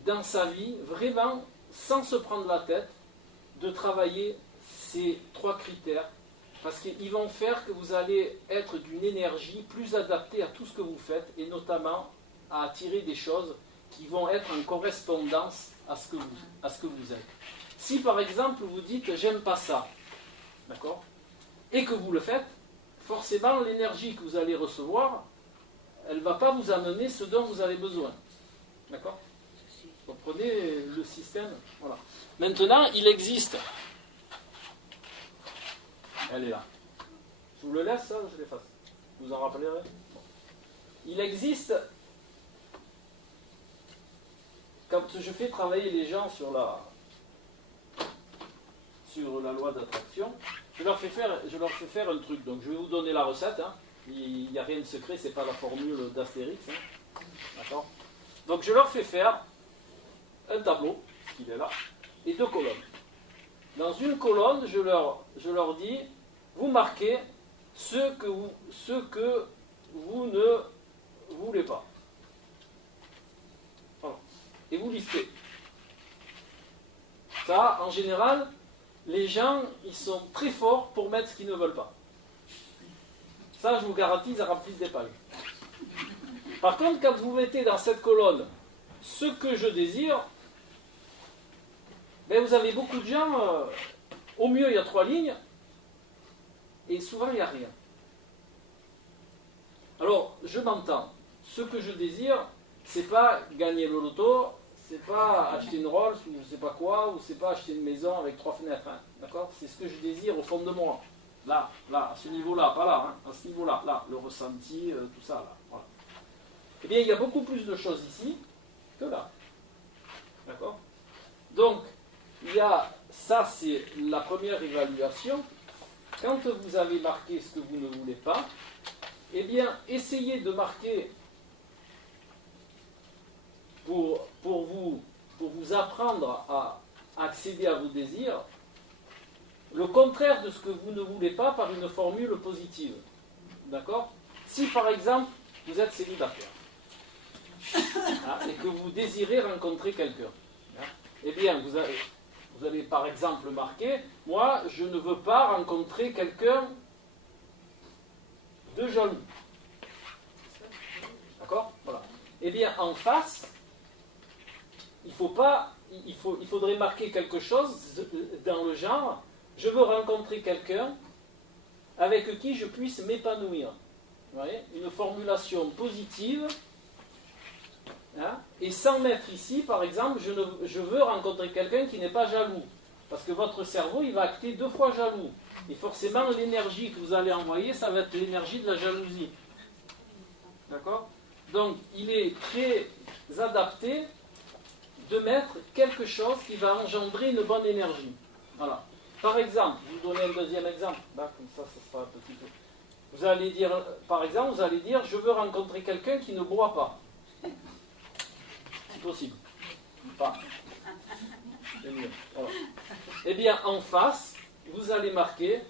dans sa vie, vraiment, sans se prendre la tête, de travailler ces 3 critères. Parce qu'ils vont faire que vous allez être d'une énergie plus adaptée à tout ce que vous faites, et notamment à attirer des choses qui vont être en correspondance à ce que vous êtes. Si par exemple vous dites j'aime pas ça, d'accord, et que vous le faites, forcément l'énergie que vous allez recevoir, elle ne va pas vous amener ce dont vous avez besoin. D'accord ? Vous comprenez le système ? Voilà. Maintenant, il existe. Elle est là. Je vous le laisse, ça, je l'efface. Vous en rappellerez ? Bon. Il existe. Quand je fais travailler les gens sur la loi d'attraction, je leur fais faire un truc. Donc je vais vous donner la recette. Hein. Il n'y a rien de secret, c'est pas la formule d'Astérix. Hein. D'accord ? Donc je leur fais faire un tableau, qu'il est là, et 2 colonnes. Dans une colonne, je leur dis, vous marquez ce que vous ne voulez pas. Voilà. Et vous listez. Ça, en général, les gens, ils sont très forts pour mettre ce qu'ils ne veulent pas. Ça, je vous garantis, ils remplissent des pages. Par contre, quand vous mettez dans cette colonne ce que je désire, ben vous avez beaucoup de gens, au mieux il y a 3 lignes, et souvent il n'y a rien. Alors, je m'entends, ce que je désire, c'est pas gagner le loto, c'est pas acheter une Rolls ou je sais pas quoi, ou c'est pas acheter une maison avec 3 fenêtres, hein, d'accord ? C'est ce que je désire au fond de moi. Là, à ce niveau-là, pas là, hein, à ce niveau-là, là, le ressenti, tout ça, là, voilà. Eh bien, il y a beaucoup plus de choses ici que là. D'accord ? Donc, il y a, ça c'est la première évaluation. Quand vous avez marqué ce que vous ne voulez pas, eh bien, essayez de marquer pour vous apprendre à accéder à vos désirs, le contraire de ce que vous ne voulez pas par une formule positive. D'accord ? Si par exemple, vous êtes célibataire, hein, et que vous désirez rencontrer quelqu'un, hein, eh bien, vous allez par exemple marquer, moi, je ne veux pas rencontrer quelqu'un de jaloux. D'accord ? Voilà. Eh bien, en face, il faudrait marquer quelque chose dans le genre, je veux rencontrer quelqu'un avec qui je puisse m'épanouir. Vous voyez ? Une formulation positive, hein, et sans mettre ici, par exemple, je veux rencontrer quelqu'un qui n'est pas jaloux. Parce que votre cerveau, il va acter 2 fois jaloux. Et forcément, l'énergie que vous allez envoyer, ça va être l'énergie de la jalousie. D'accord ? Donc, il est très adapté de mettre quelque chose qui va engendrer une bonne énergie. Voilà. Par exemple, je vous donne un deuxième exemple. Là, comme ça sera un petit peu. Vous allez dire, par exemple, vous allez dire, je veux rencontrer quelqu'un qui ne boit pas. C'est possible. Pas. C'est mieux. Voilà. Eh bien, en face, vous allez marquer,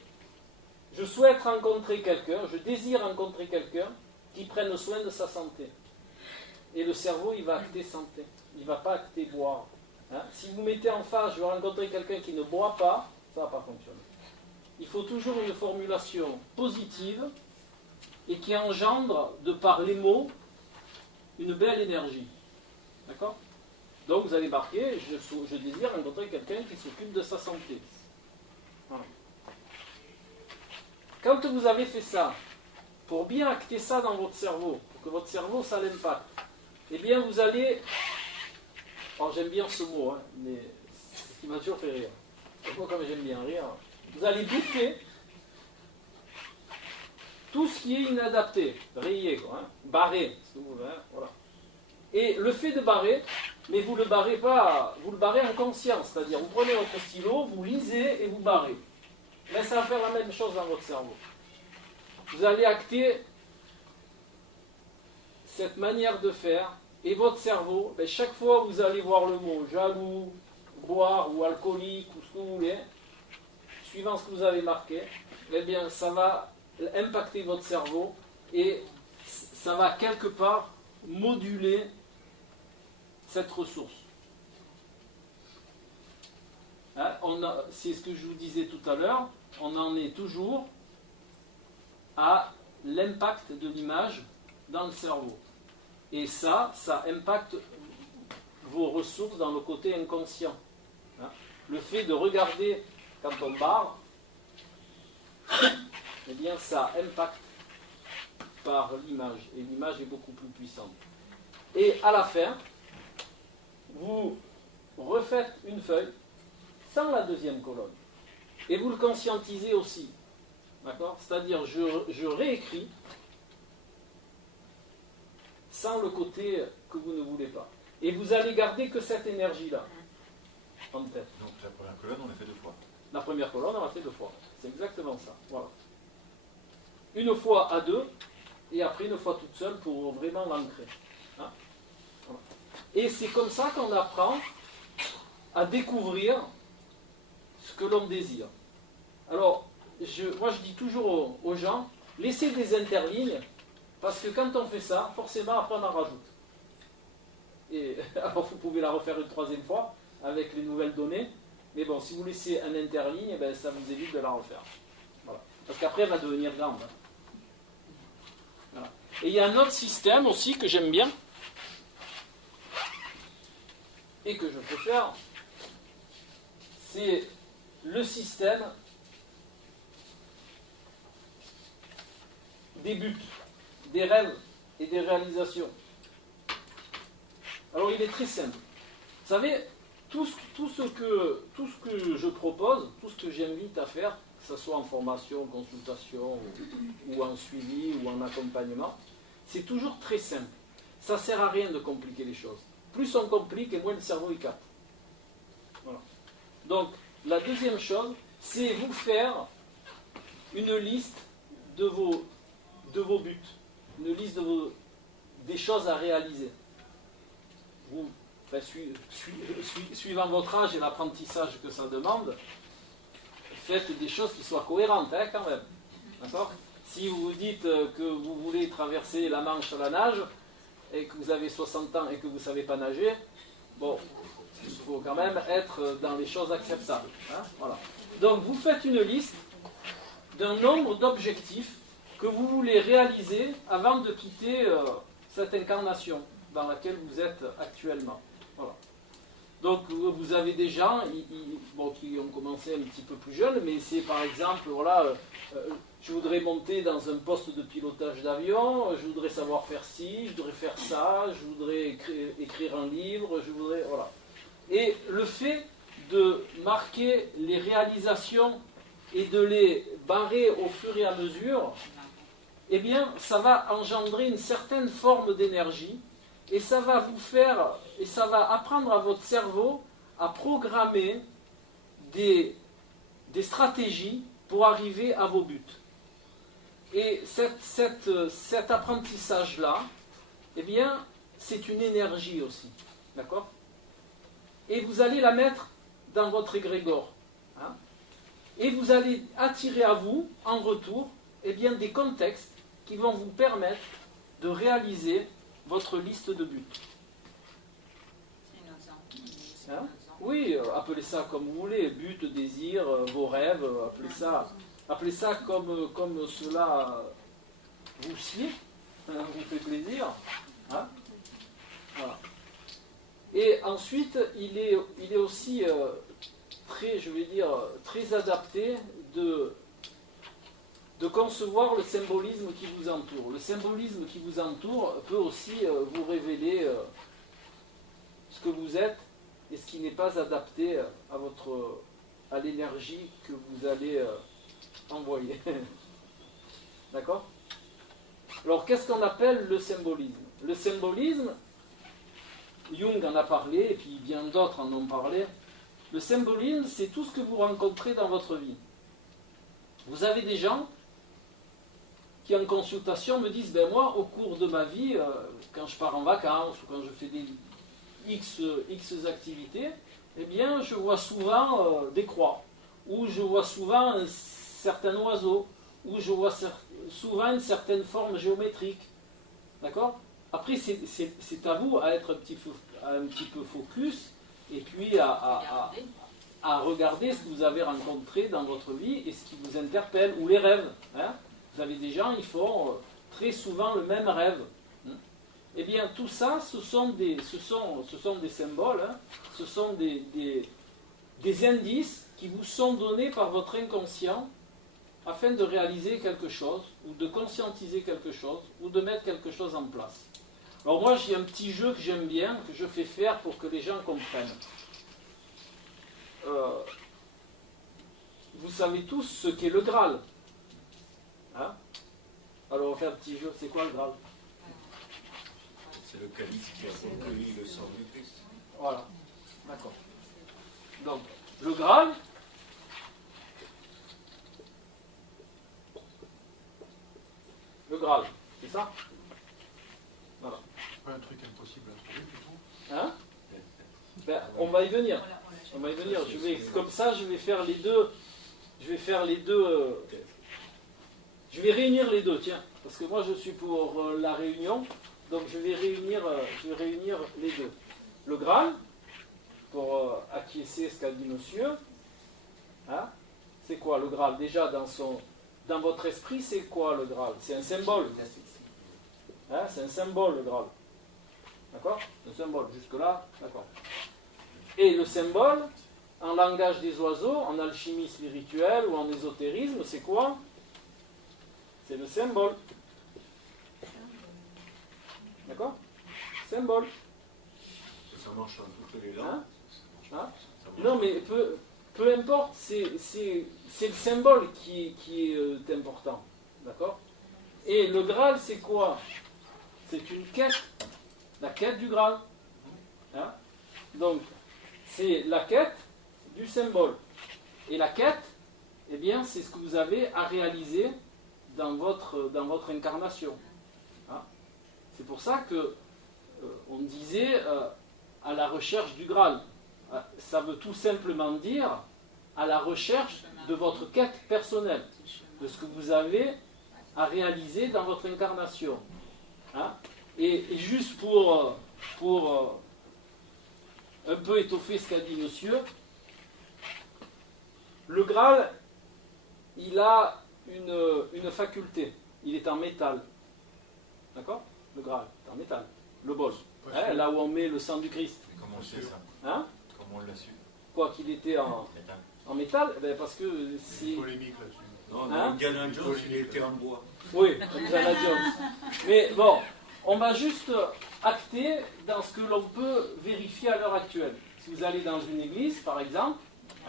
je souhaite rencontrer quelqu'un, je désire rencontrer quelqu'un qui prenne soin de sa santé. Et le cerveau, il va acter santé. Il ne va pas acter boire. Hein? Si vous mettez en face, je veux rencontrer quelqu'un qui ne boit pas, ça ne va pas fonctionner. Il faut toujours une formulation positive et qui engendre, de par les mots, une belle énergie. D'accord ? Donc vous allez marquer, je désire rencontrer quelqu'un qui s'occupe de sa santé. Voilà. Quand vous avez fait ça, pour bien acter ça dans votre cerveau, pour que votre cerveau, ça l'impacte, eh bien vous allez Alors j'aime bien ce mot, hein, mais c'est ce qui m'a toujours fait rire. Moi, comme j'aime bien rire, vous allez bouffer tout ce qui est inadapté, rayé, quoi, hein, barré, si vous voulez, hein, voilà. Et le fait de barrer, mais vous le barrez pas, vous le barrez en conscience, c'est-à-dire vous prenez votre stylo, vous lisez et vous barrez. Mais ça va faire la même chose dans votre cerveau. Vous allez acter cette manière de faire, et votre cerveau, ben, chaque fois que vous allez voir le mot jaloux, boire ou alcoolique ou ce que vous voulez, suivant ce que vous avez marqué, eh bien ça va impacter votre cerveau et ça va quelque part moduler cette ressource. Hein, c'est ce que je vous disais tout à l'heure, on en est toujours à l'impact de l'image dans le cerveau. Et ça impacte vos ressources dans le côté inconscient. Hein, le fait de regarder quand on barre, eh bien ça impacte par l'image. Et l'image est beaucoup plus puissante. Et à la fin, vous refaites une feuille sans la deuxième colonne. Et vous le conscientisez aussi. D'accord ? C'est-à-dire, je réécris sans le côté que vous ne voulez pas. Et vous allez garder que cette énergie-là en tête. Donc la première colonne, on l'a fait 2 fois. La première colonne, on l'a fait 2 fois. C'est exactement ça. Voilà. Une fois à 2, et après une fois toute seule pour vraiment l'ancrer. Hein? Voilà. Et c'est comme ça qu'on apprend à découvrir ce que l'on désire. Alors, moi je dis toujours aux gens, laissez des interlignes, parce que quand on fait ça, forcément après on en rajoute. Et alors vous pouvez la refaire une 3e fois avec les nouvelles données, mais bon, si vous laissez un interligne, ben, ça vous évite de la refaire. Voilà. Parce qu'après elle va devenir grande. Voilà. Et il y a un autre système aussi que j'aime bien, et que je préfère, c'est le système des buts, des rêves et des réalisations. Alors il est très simple. Vous savez, tout ce que je propose, tout ce que j'invite à faire, que ce soit en formation, consultation, ou en suivi, ou en accompagnement, c'est toujours très simple. Ça ne sert à rien de compliquer les choses. Plus on complique, et moins le cerveau y capte. Voilà. Donc, la deuxième chose, c'est vous faire une liste de vos buts, une liste des choses à réaliser. Vous, suivant votre âge et l'apprentissage que ça demande, faites des choses qui soient cohérentes, hein, quand même. D'accord ? Si vous vous dites que vous voulez traverser la Manche à la nage, et que vous avez 60 ans et que vous ne savez pas nager, bon, il faut quand même être dans les choses acceptables. Hein, voilà. Donc vous faites une liste d'un nombre d'objectifs que vous voulez réaliser avant de quitter cette incarnation dans laquelle vous êtes actuellement. Voilà. Donc vous avez des gens qui ont commencé un petit peu plus jeunes, mais c'est par exemple, voilà, je voudrais monter dans un poste de pilotage d'avion, je voudrais savoir faire ci, je voudrais faire ça, je voudrais écrire un livre, je voudrais... Voilà. Et le fait de marquer les réalisations et de les barrer au fur et à mesure, eh bien, ça va engendrer une certaine forme d'énergie et ça va vous faire, et ça va apprendre à votre cerveau à programmer des stratégies pour arriver à vos buts. Et cet apprentissage-là, eh bien, c'est une énergie aussi. D'accord ? Et vous allez la mettre dans votre égrégore. Hein ? Et vous allez attirer à vous, en retour, eh bien, des contextes qui vont vous permettre de réaliser votre liste de buts. Hein ? Oui, appelez ça comme vous voulez, but, désir, vos rêves, appelez ça comme cela vous sied, vous fait plaisir. Hein ? Voilà. Et ensuite, il est aussi très adapté de concevoir le symbolisme qui vous entoure. Le symbolisme qui vous entoure peut aussi vous révéler ce que vous êtes et ce qui n'est pas adapté à l'énergie que vous allez envoyer. D'accord? Alors, qu'est-ce qu'on appelle le symbolisme? Le symbolisme, Jung en a parlé, et puis bien d'autres en ont parlé. Le symbolisme, c'est tout ce que vous rencontrez dans votre vie. Vous avez des gens qui, en consultation, me disent, ben moi, au cours de ma vie, quand je pars en vacances, ou quand je fais des X activités, eh bien, je vois souvent des croix, ou je vois souvent un certain oiseau, ou je vois souvent une certaine forme géométrique. D'accord? Après, c'est à vous à être un petit peu focus, et puis à regarder ce que vous avez rencontré dans votre vie, et ce qui vous interpelle, ou les rêves. Hein? Vous avez des gens, ils font très souvent le même rêve. Eh bien, tout ça, ce sont des symboles, hein, ce sont des indices qui vous sont donnés par votre inconscient afin de réaliser quelque chose, ou de conscientiser quelque chose, ou de mettre quelque chose en place. Alors moi, j'ai un petit jeu que j'aime bien, que je fais faire pour que les gens comprennent. Vous savez tous ce qu'est le Graal. Hein? Alors on va faire un petit jeu. C'est quoi le Graal? C'est le calice qui a recueilli le sang du Christ. Voilà. D'accord. Donc, le Graal, c'est ça? Voilà. Pas un truc impossible à trouver du tout. Hein? Ben, on va y venir. On va y venir. Comme ça, je vais faire les deux. Je vais faire les deux. Je vais réunir les deux, tiens. Parce que moi, je suis pour la réunion. Donc, je vais réunir les deux. Le Graal, pour acquiescer ce qu'a dit monsieur. Hein? C'est quoi le Graal? Déjà, dans votre esprit, c'est quoi le Graal? C'est un symbole. Hein? C'est un symbole, le Graal. D'accord? Un symbole. Jusque-là, d'accord. Et le symbole, en langage des oiseaux, en alchimie spirituelle ou en ésotérisme, c'est quoi? C'est le symbole. D'accord? Symbole. Ça marche dans toutes les langues. Hein? Hein? Non, mais peu importe, c'est le symbole qui est important. D'accord? Et le Graal, c'est quoi? C'est une quête. La quête du Graal. Hein? Donc, c'est la quête du symbole. Et la quête, eh bien, c'est ce que vous avez à réaliser dans votre incarnation. Hein? C'est pour ça que on disait à la recherche du Graal. Ça veut tout simplement dire à la recherche de votre quête personnelle, de ce que vous avez à réaliser dans votre incarnation. Hein? Et juste pour un peu étoffer ce qu'a dit monsieur, le Graal, il a une faculté. Il est en métal. D'accord? Le Graal est en métal. Le bol. Hein, là où on met le sang du Christ. Mais comment on le sait ça? Hein? Comment on l'a su? Quoi, qu'il était en métal? Ben parce que C'est une polémique là-dessus. Non, Hein? Indiana Jones, il était en bois. Oui, Indiana Jones. Mais bon, on va juste acter dans ce que l'on peut vérifier à l'heure actuelle. Si vous allez dans une église, par exemple,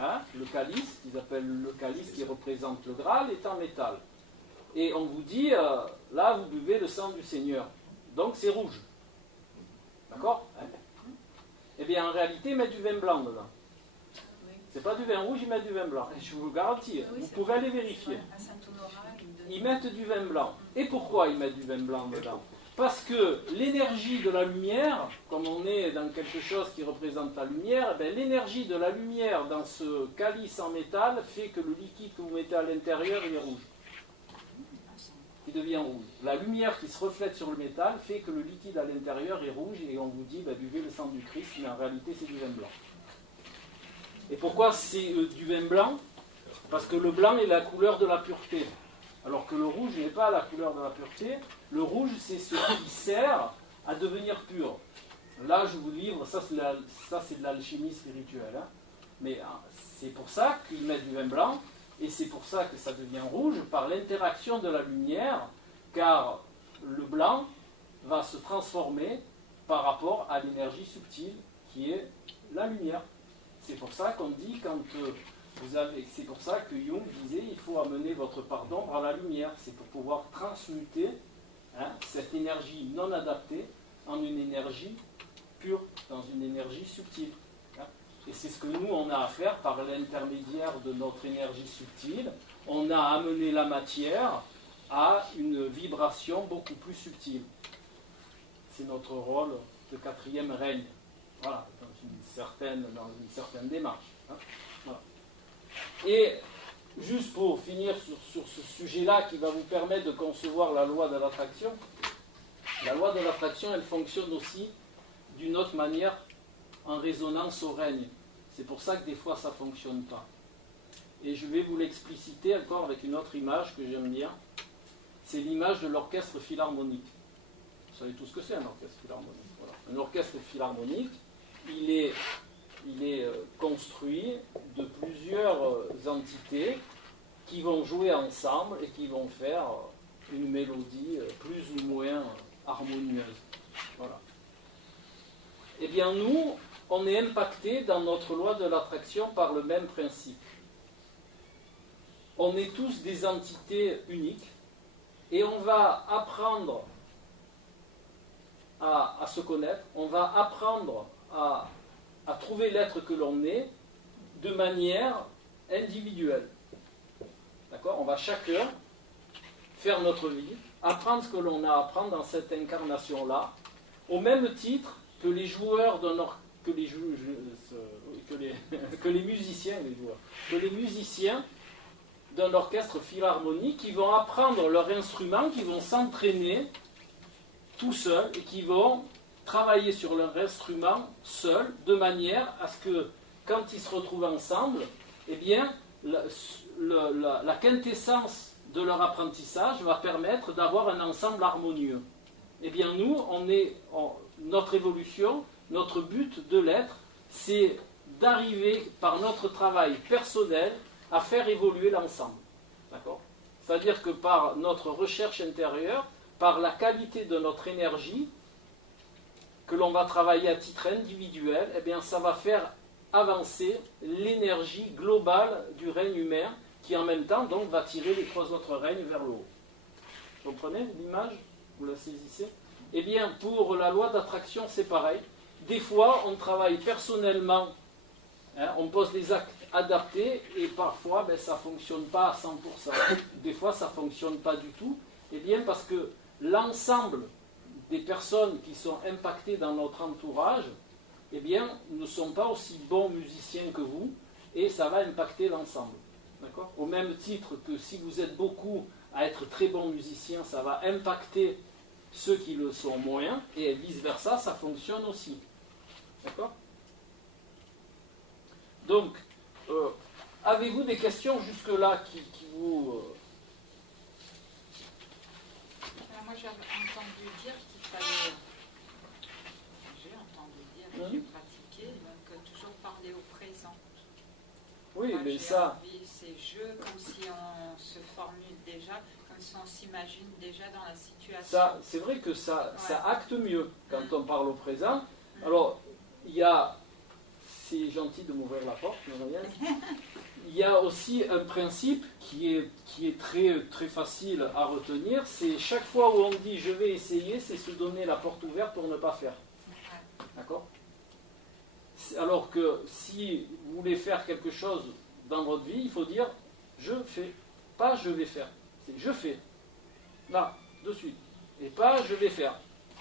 hein, le calice, qu'ils appellent le calice qui représente le Graal, est en métal. Et on vous dit, là, vous buvez le sang du Seigneur. Donc c'est rouge. D'accord? Eh bien, en réalité, ils mettent du vin blanc dedans. C'est pas du vin rouge, ils mettent du vin blanc. Et je vous le garantis, vous pouvez aller vérifier. Ils mettent du vin blanc. Et pourquoi ils mettent du vin blanc dedans? Parce que l'énergie de la lumière, comme on est dans quelque chose qui représente la lumière, eh bien, l'énergie de la lumière dans ce calice en métal fait que le liquide que vous mettez à l'intérieur, il est rouge. Il devient rouge. La lumière qui se reflète sur le métal fait que le liquide à l'intérieur est rouge et on vous dit, buvez le sang du Christ, mais en réalité c'est du vin blanc. Et pourquoi c'est du vin blanc? Parce que le blanc est la couleur de la pureté. Alors que le rouge n'est pas la couleur de la pureté. Le rouge, c'est ce qui sert à devenir pur. Là, je vous livre, ça c'est de l'alchimie spirituelle. Hein. Mais c'est pour ça qu'ils mettent du vin blanc, et c'est pour ça que ça devient rouge, par l'interaction de la lumière, car le blanc va se transformer par rapport à l'énergie subtile qui est la lumière. C'est pour ça qu'on dit quand c'est pour ça que Jung disait il faut amener votre part d'ombre à la lumière. C'est pour pouvoir transmuter cette énergie non adaptée en une énergie pure, dans une énergie subtile. Et c'est ce que nous on a à faire par l'intermédiaire de notre énergie subtile. On a amené la matière à une vibration beaucoup plus subtile. C'est notre rôle de quatrième règne. Voilà, dans une certaine démarche. Voilà. Et juste pour finir sur ce sujet-là qui va vous permettre de concevoir la loi de l'attraction, la loi de l'attraction, elle fonctionne aussi d'une autre manière en résonance au règne. C'est pour ça que des fois ça ne fonctionne pas. Et je vais vous l'expliciter encore avec une autre image que j'aime bien. C'est l'image de l'orchestre philharmonique. Vous savez tout ce que c'est un orchestre philharmonique. Voilà. Un orchestre philharmonique, il est construit de plusieurs entités qui vont jouer ensemble et qui vont faire une mélodie plus ou moins harmonieuse. Voilà. Eh bien nous, on est impacté dans notre loi de l'attraction par le même principe. On est tous des entités uniques et on va apprendre à se connaître, on va apprendre à trouver l'être que l'on est de manière individuelle. D'accord ? On va chacun faire notre vie, apprendre ce que l'on a à apprendre dans cette incarnation-là, au même titre que les joueurs que les musiciens d'un orchestre philharmonique qui vont apprendre leur instrument, qui vont s'entraîner tout seuls et qui vont travailler sur leur instrument seuls, de manière à ce que, quand ils se retrouvent ensemble, eh bien, la quintessence de leur apprentissage va permettre d'avoir un ensemble harmonieux. Eh bien, nous, notre évolution, notre but de l'être, c'est d'arriver par notre travail personnel à faire évoluer l'ensemble. D'accord ? C'est-à-dire que par notre recherche intérieure, par la qualité de notre énergie, que l'on va travailler à titre individuel, eh bien, ça va faire avancer l'énergie globale du règne humain, qui en même temps donc, va tirer les trois autres règnes vers le haut. Vous comprenez l'image ? Vous la saisissez ? Eh bien, pour la loi d'attraction, c'est pareil. Des fois, on travaille personnellement, on pose des actes adaptés, et parfois, ça ne fonctionne pas à 100%. Des fois, ça ne fonctionne pas du tout. Eh bien, parce que l'ensemble des personnes qui sont impactées dans notre entourage, eh bien, ne sont pas aussi bons musiciens que vous, et ça va impacter l'ensemble. D'accord ? Au même titre que si vous êtes beaucoup à être très bons musiciens, ça va impacter ceux qui le sont moins, et vice-versa, ça fonctionne aussi. D'accord ? Donc, avez-vous des questions jusque-là qui vous... Moi, j'avais entendu dire qu'il fallait... J'ai entendu dire, et j'ai pratiqué, donc toujours parler au présent. Oui, moi, mais ça... Envie, ces jeux, comme si on se formule déjà, comme si on s'imagine déjà dans la situation. Ça, c'est vrai que ça acte mieux quand on parle au présent. Alors, il y a... C'est gentil de m'ouvrir la porte, Muriel. Il y a aussi un principe qui est très, très facile à retenir, c'est chaque fois où on dit « je vais essayer », c'est se donner la porte ouverte pour ne pas faire. D'accord ? Alors que si vous voulez faire quelque chose dans votre vie, il faut dire « je fais », pas « je vais faire ». C'est « je fais », là, de suite. Et pas « je vais faire ».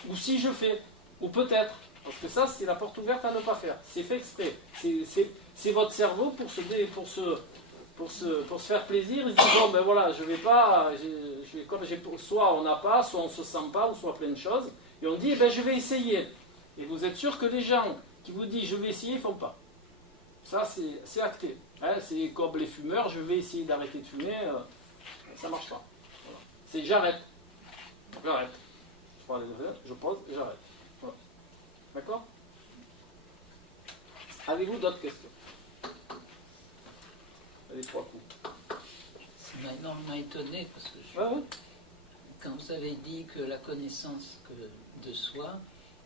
Ou « si je fais », ou « peut-être ». Parce que ça, c'est la porte ouverte à ne pas faire. C'est fait exprès. C'est votre cerveau pour se faire plaisir. Il se dit, bon, ben voilà, je vais pas... soit on n'a pas, soit on ne se sent pas, ou soit plein de choses. Et on dit, eh ben, je vais essayer. Et vous êtes sûr que les gens qui vous disent, je vais essayer, ils ne font pas. Ça, c'est acté. Hein, c'est comme les fumeurs, je vais essayer d'arrêter de fumer. Ça ne marche pas. Voilà. C'est j'arrête. J'arrête. Je pose, j'arrête. Voilà. D'accord ? Avez-vous d'autres questions ? Les trois coups. Ça m'a énormément étonné parce que quand vous avez dit que la connaissance de soi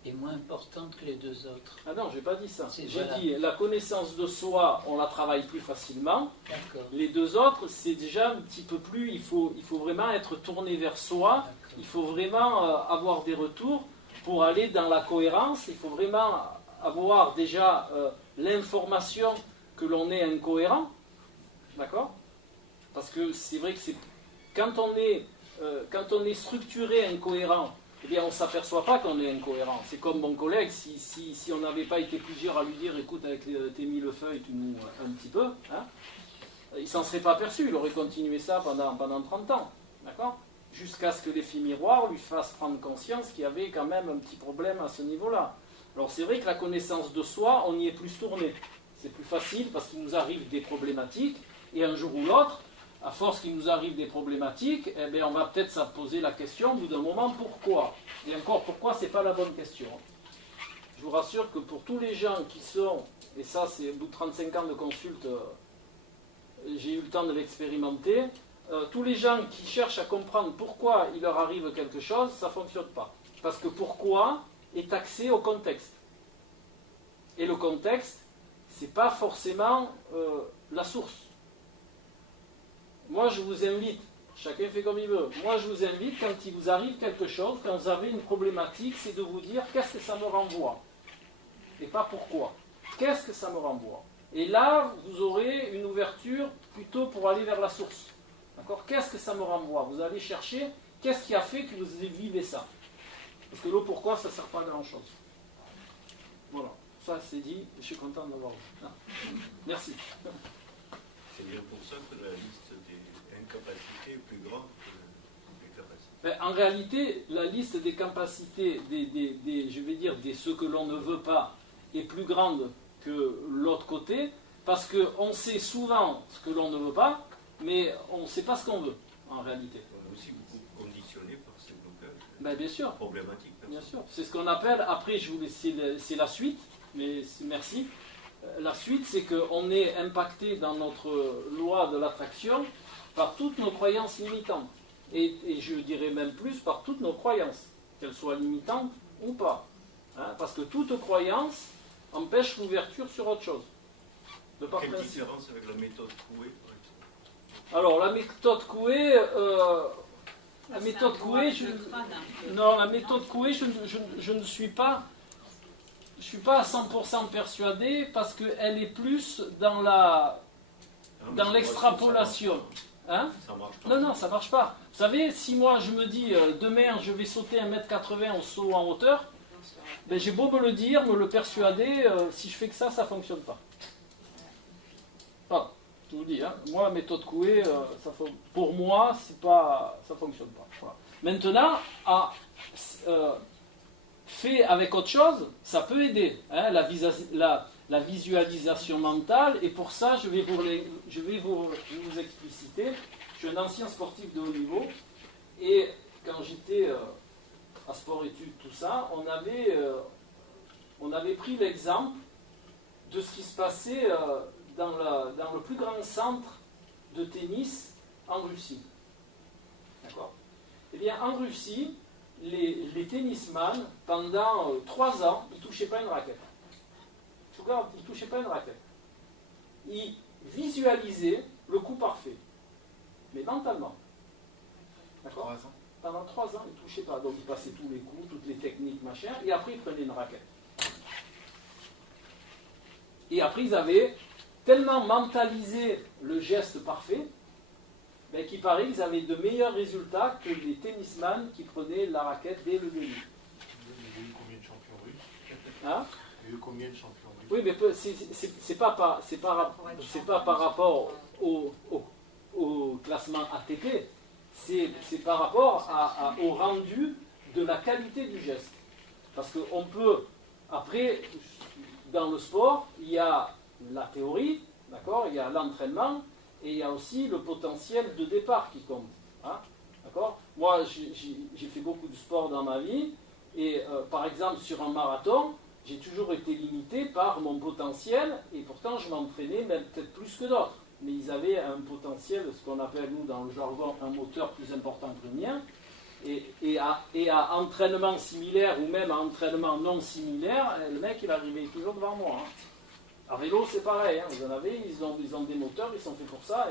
est moins importante que les deux autres. Ah non, j'ai pas dit ça. C'est- J'ai voilà. dit la connaissance de soi, on la travaille plus facilement. D'accord. Les deux autres, c'est déjà un petit peu plus. Il faut vraiment être tourné vers soi. Il faut vraiment avoir des retours pour aller dans la cohérence. Il faut vraiment avoir déjà l'information que l'on est incohérent. D'accord? Parce que c'est vrai que quand on est structuré incohérent, eh bien, on ne s'aperçoit pas qu'on est incohérent. C'est comme mon collègue, si on n'avait pas été plusieurs à lui dire, écoute, avec tes millefeuilles, tu nous un petit peu, hein, il ne s'en serait pas aperçu, il aurait continué ça pendant 30 ans. D'accord? Jusqu'à ce que l'effet miroir lui fasse prendre conscience qu'il y avait quand même un petit problème à ce niveau-là. Alors c'est vrai que la connaissance de soi, on y est plus tourné. C'est plus facile parce qu'il nous arrive des problématiques, et un jour ou l'autre, à force qu'il nous arrive des problématiques, eh bien, on va peut-être se poser la question, au bout d'un moment, pourquoi? Et encore, pourquoi, c'est pas la bonne question. Je vous rassure que pour tous les gens qui sont, et ça c'est au bout de 35 ans de consulte, j'ai eu le temps de l'expérimenter, tous les gens qui cherchent à comprendre pourquoi il leur arrive quelque chose, ça ne fonctionne pas. Parce que pourquoi est axé au contexte. Et le contexte, c'est pas forcément la source. Moi, je vous invite, chacun fait comme il veut, moi je vous invite, quand il vous arrive quelque chose, quand vous avez une problématique, c'est de vous dire qu'est-ce que ça me renvoie. Et pas pourquoi. Qu'est-ce que ça me renvoie. Et là, vous aurez une ouverture plutôt pour aller vers la source. D'accord? Qu'est-ce que ça me renvoie? Vous allez chercher qu'est-ce qui a fait que vous vivez ça. Parce que le pourquoi, ça ne sert pas à grand-chose. Voilà. Ça, c'est dit, je suis content d'avoir vu. Merci. C'est bien pour ça que la liste des incapacités est plus grande que des capacités. Ben, en réalité, la liste des capacités, je vais dire, de ce que l'on ne veut pas, est plus grande que l'autre côté, parce qu'on sait souvent ce que l'on ne veut pas, mais on ne sait pas ce qu'on veut, en réalité. On est aussi beaucoup conditionné par ces blocages Ben, bien sûr. problématiques. Bien sûr. C'est ce qu'on appelle, après je vous laisse, c'est la suite, mais merci. La suite, c'est qu'on est impacté dans notre loi de l'attraction par toutes nos croyances limitantes. Et je dirais même plus par toutes nos croyances, qu'elles soient limitantes ou pas. Hein, parce que toute croyance empêche l'ouverture sur autre chose. De par Quelle principe. différence avec la méthode Coué, par exemple? Alors, la méthode Coué, la méthode Coué, non, la méthode Coué, je ne suis pas, je suis pas à 100% persuadé parce qu'elle est plus dans dans l'extrapolation. Hein? Ça marche pas. Non, ça marche pas. Vous savez, si moi je me dis demain je vais sauter 1m80 au saut en hauteur, ben, j'ai beau me le dire, me le persuader, si je fais que ça fonctionne pas. Enfin, je vous dis, hein, moi la méthode Coué, pour moi, ça fonctionne pas. Voilà. Maintenant, fait avec autre chose, ça peut aider. Hein, la visualisation mentale, et pour ça, je vais vous expliciter. Je suis un ancien sportif de haut niveau, et quand j'étais à sport-études, tout ça, on avait pris l'exemple de ce qui se passait dans le plus grand centre de tennis en Russie. D'accord? Eh bien, en Russie, les tennisman, pendant 3 ans, ils ne touchaient pas une raquette. Ils ne touchaient pas une raquette. Ils visualisaient le coup parfait, mais mentalement. D'accord? 3 ans. Pendant 3 ans, ils ne touchaient pas. Donc, ils passaient tous les coups, toutes les techniques, machin, et après, ils prenaient une raquette. Et après, ils avaient tellement mentalisé le geste parfait, ben, qu'il paraît qu'ils avaient de meilleurs résultats que les tennisman qui prenaient la raquette dès le début. Il y a eu combien de champions russes? Hein? Il y a eu combien de champions russes? Oui, mais c'est pas par rapport au classement ATP, c'est par rapport au rendu de la qualité du geste. Parce qu'on peut, après, dans le sport, il y a la théorie, d'accord, il y a l'entraînement, et il y a aussi le potentiel de départ qui compte. Hein, d'accord? Moi, j'ai fait beaucoup de sport dans ma vie, et par exemple, sur un marathon, j'ai toujours été limité par mon potentiel, et pourtant je m'entraînais même peut-être plus que d'autres. Mais ils avaient un potentiel, ce qu'on appelle nous dans le jargon un moteur plus important que le mien. et à entraînement similaire ou même à entraînement non similaire, le mec il arrivait toujours devant moi. Hein. À vélo c'est pareil, hein. Vous en avez, ils ont des moteurs, ils sont faits pour ça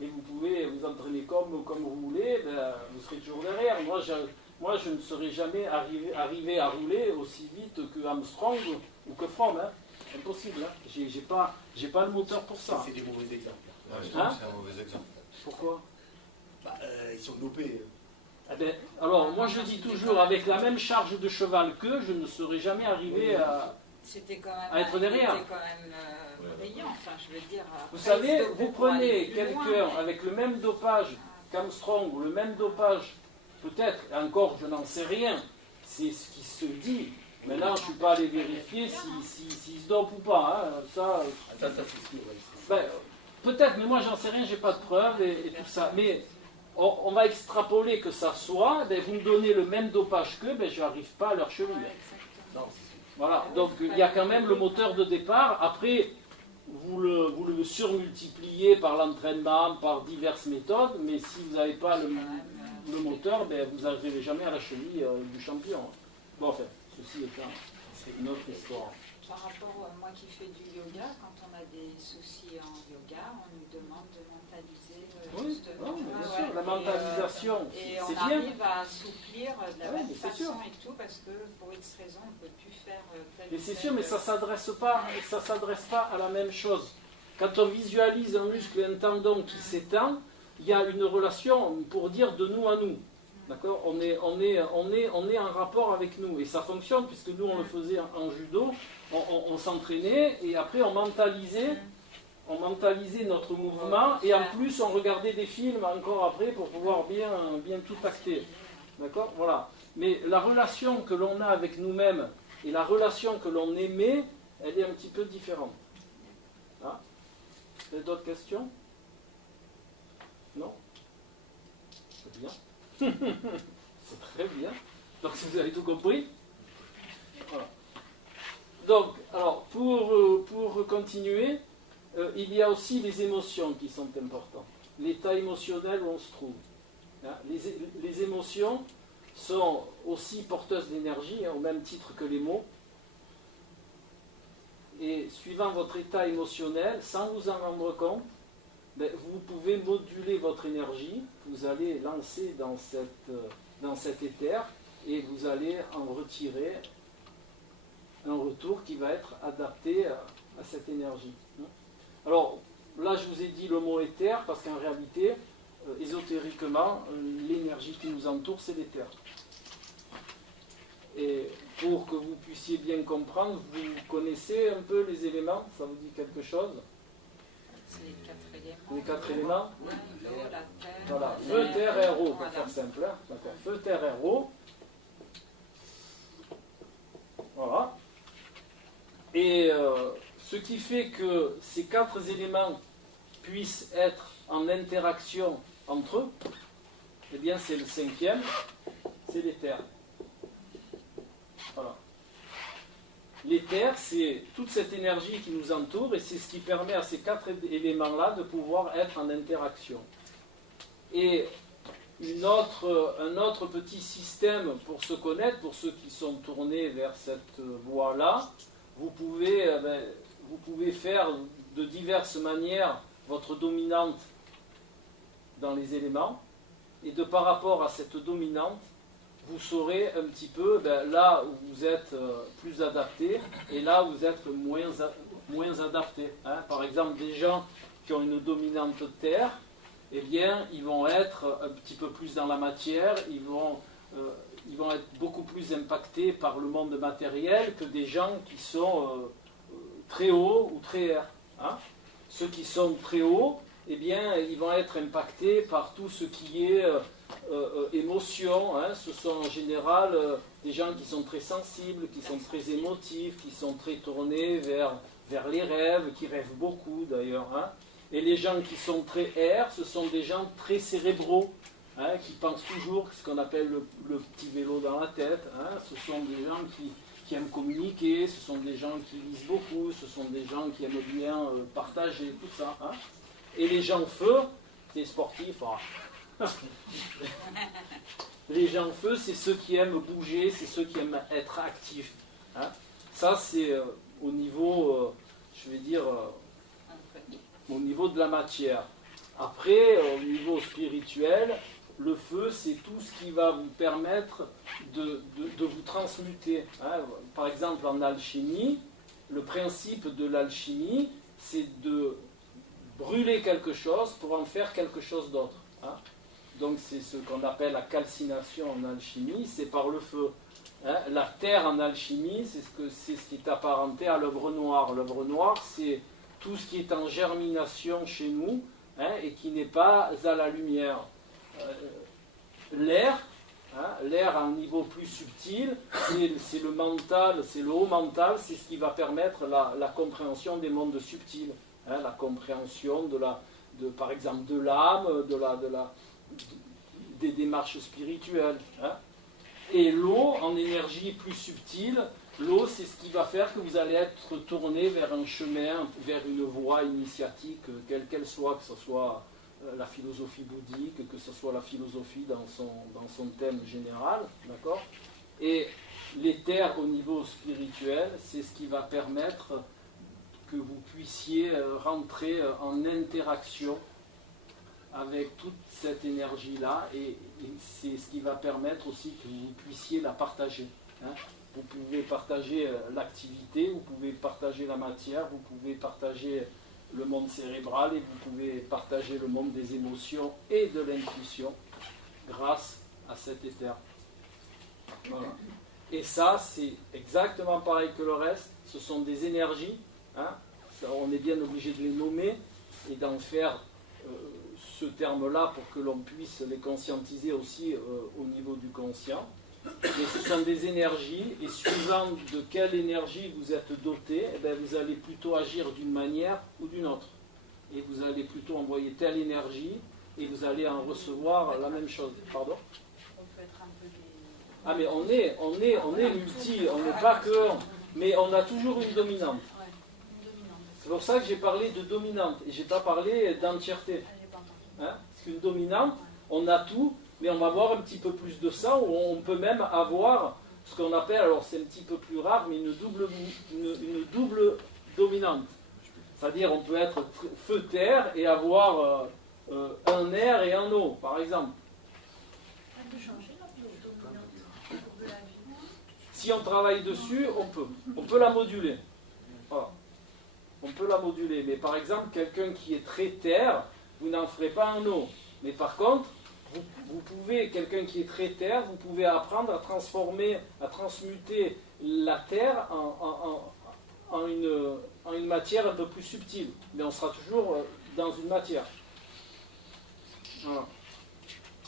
et vous pouvez vous entraîner comme vous voulez, ben, vous serez toujours derrière. Moi je ne serais jamais arrivé à rouler aussi vite que Armstrong ou que Fromm. Hein. Impossible. Hein. J'ai pas le moteur pour ça. C'est des mauvais exemples. Hein? C'est un mauvais exemple. Pourquoi? Ils sont dopés. Eh ben, alors, moi je dis toujours, avec la même charge de cheval qu'eux, je ne serais jamais arrivé à... C'était quand même, à être derrière. C'était quand même brillant, enfin je veux dire. Vous après, savez, ils se dopaient vous pour aller prenez plus quelqu'un loin. avec le même dopage qu'Armstrong, ou le même dopage, peut-être, et encore je n'en sais rien, c'est ce qui se dit. Maintenant, je ne suis pas allé vérifier s'il se dope ou pas. Hein. Ça Ça c'est sûr. ben, peut-être, mais moi j'en sais rien, j'ai pas de preuves et tout ça. Mais on va extrapoler que ça soit, ben, vous me donnez le même dopage qu'eux, ben, je n'arrive pas à leur cheville. Ouais, exactement. Voilà, donc il y a quand même le moteur de départ. Après, vous le surmultipliez par l'entraînement, par diverses méthodes, mais si vous n'avez pas le moteur, ben, vous n'arriverez jamais à la cheville du champion. Bon, enfin, ceci étant, c'est une autre histoire. Par rapport à moi qui fais du yoga, quand on a des soucis en yoga, on nous demande de mentaliser Oui, justement. oui, bien Ouais, sûr, la et, mentalisation, et c'est on bien. arrive à assouplir de la Ouais, même mais c'est façon sûr. et tout, parce que pour X raison, on ne peut plus faire telle Mais ou c'est telle- sûr, mais ça s'adresse pas à la même chose. Quand on visualise un muscle et un tendon qui s'étend, il y a une relation, pour dire de nous à nous. D'accord, on est en rapport avec nous. Et ça fonctionne, puisque nous, on le faisait en judo. On s'entraînait, et après, on mentalisait notre mouvement, et en plus, on regardait des films encore après pour pouvoir bien tout acter. D'accord, voilà. Mais la relation que l'on a avec nous-mêmes et la relation que l'on émet, elle est un petit peu différente. Hein? Vous avez d'autres questions? Non? C'est bien. C'est très bien. Donc, si vous avez tout compris. Voilà. Donc, alors, pour continuer, il y a aussi les émotions qui sont importantes. L'état émotionnel où on se trouve. Hein? Les émotions sont aussi porteuses d'énergie, hein, au même titre que les mots. Et suivant votre état émotionnel, sans vous en rendre compte, ben, vous pouvez moduler votre énergie, vous allez lancer dans cet éther et vous allez en retirer un retour qui va être adapté à cette énergie. Alors là je vous ai dit le mot éther parce qu'en réalité, ésotériquement, l'énergie qui nous entoure c'est l'éther. Et pour que vous puissiez bien comprendre, vous connaissez un peu les éléments, ça vous dit quelque chose? C'est les 4 éléments. Les 4 éléments? Ouais, l'eau, la terre. Voilà, l'air, feu, terre et eau, pour voilà. faire simple. Hein. D'accord. Feu, terre et eau. Voilà. Et ce qui fait que ces 4 éléments puissent être en interaction entre eux, eh bien c'est le 5e, c'est l'éther. Voilà. L'éther, c'est toute cette énergie qui nous entoure et c'est ce qui permet à ces 4 éléments-là de pouvoir être en interaction. Et un autre petit système pour se connaître, pour ceux qui sont tournés vers cette voie-là, vous pouvez faire de diverses manières votre dominante dans les éléments et par rapport à cette dominante, vous saurez un petit peu là où vous êtes plus adapté et là où vous êtes moins adapté. Hein. Par exemple, des gens qui ont une dominante terre, eh bien, ils vont être un petit peu plus dans la matière, ils vont être beaucoup plus impactés par le monde matériel que des gens qui sont très hauts ou très airs. Hein. Ceux qui sont très hauts, eh bien, ils vont être impactés par tout ce qui est émotion. Hein. Ce sont en général des gens qui sont très sensibles, qui sont très émotifs, qui sont très tournés vers les rêves, qui rêvent beaucoup d'ailleurs. Hein. Et les gens qui sont très airs, ce sont des gens très cérébraux, hein, qui pensent toujours ce qu'on appelle le petit vélo dans la tête. Hein. Ce sont des gens qui aiment communiquer, ce sont des gens qui lisent beaucoup, ce sont des gens qui aiment bien partager, tout ça. Hein. Et les gens feu, les sportifs, Les gens feu, c'est ceux qui aiment bouger, c'est ceux qui aiment être actifs. Hein. Ça, c'est au niveau, je vais dire, au niveau de la matière. Après, au niveau spirituel, le feu, c'est tout ce qui va vous permettre de vous transmuter. Hein. Par exemple, en alchimie, le principe de l'alchimie, c'est de brûler quelque chose pour en faire quelque chose d'autre. Hein. Donc c'est ce qu'on appelle la calcination en alchimie, c'est par le feu. Hein. La terre en alchimie, c'est ce qui est apparenté à l'œuvre noire. L'œuvre noire, c'est tout ce qui est en germination chez nous, hein, et qui n'est pas à la lumière. L'air, hein, l'air à un niveau plus subtil, c'est le mental, c'est le haut mental, c'est ce qui va permettre la compréhension des mondes subtils, hein, la compréhension par exemple de l'âme, des démarches spirituelles. Hein. Et l'eau, en énergie plus subtile, l'eau, c'est ce qui va faire que vous allez être tourné vers un chemin, vers une voie initiatique, quelle qu'elle soit, que ce soit la philosophie bouddhique, que ce soit la philosophie dans son thème général, d'accord ? Et l'éther au niveau spirituel, c'est ce qui va permettre que vous puissiez rentrer en interaction avec toute cette énergie-là, et c'est ce qui va permettre aussi que vous puissiez la partager. Hein. Vous pouvez partager l'activité, vous pouvez partager la matière, vous pouvez partager le monde cérébral, et vous pouvez partager le monde des émotions et de l'intuition grâce à cet éther. Voilà. Et ça, c'est exactement pareil que le reste, ce sont des énergies, hein. On est bien obligé de les nommer et d'en faire ce terme-là pour que l'on puisse les conscientiser aussi au niveau du conscient. Mais ce sont des énergies, et suivant de quelle énergie vous êtes doté, eh bien, vous allez plutôt agir d'une manière ou d'une autre. Et vous allez plutôt envoyer telle énergie, et vous allez en recevoir la même chose. Pardon ? On peut être un peu des... Ah, mais on est multi, on n'est pas que... Mais on a toujours une dominante. Ouais, une dominante. C'est pour ça que j'ai parlé de dominante, et je n'ai pas parlé d'entièreté. Hein? Parce qu'une dominante, on a tout, mais on va avoir un petit peu plus de ça, ou on peut même avoir ce qu'on appelle, alors c'est un petit peu plus rare, mais une double dominante. C'est-à-dire on peut être feu-terre et avoir un air et un eau, par exemple. Elle peut changer la dominante au cours de la vie. Si on travaille dessus, on peut la moduler. Voilà. On peut la moduler, mais par exemple, quelqu'un qui est très terre, vous n'en ferez pas un eau. Mais par contre, vous pouvez, quelqu'un qui est très terre, vous pouvez apprendre à transformer, à transmuter la terre en une matière un peu plus subtile. Mais on sera toujours dans une matière. Voilà.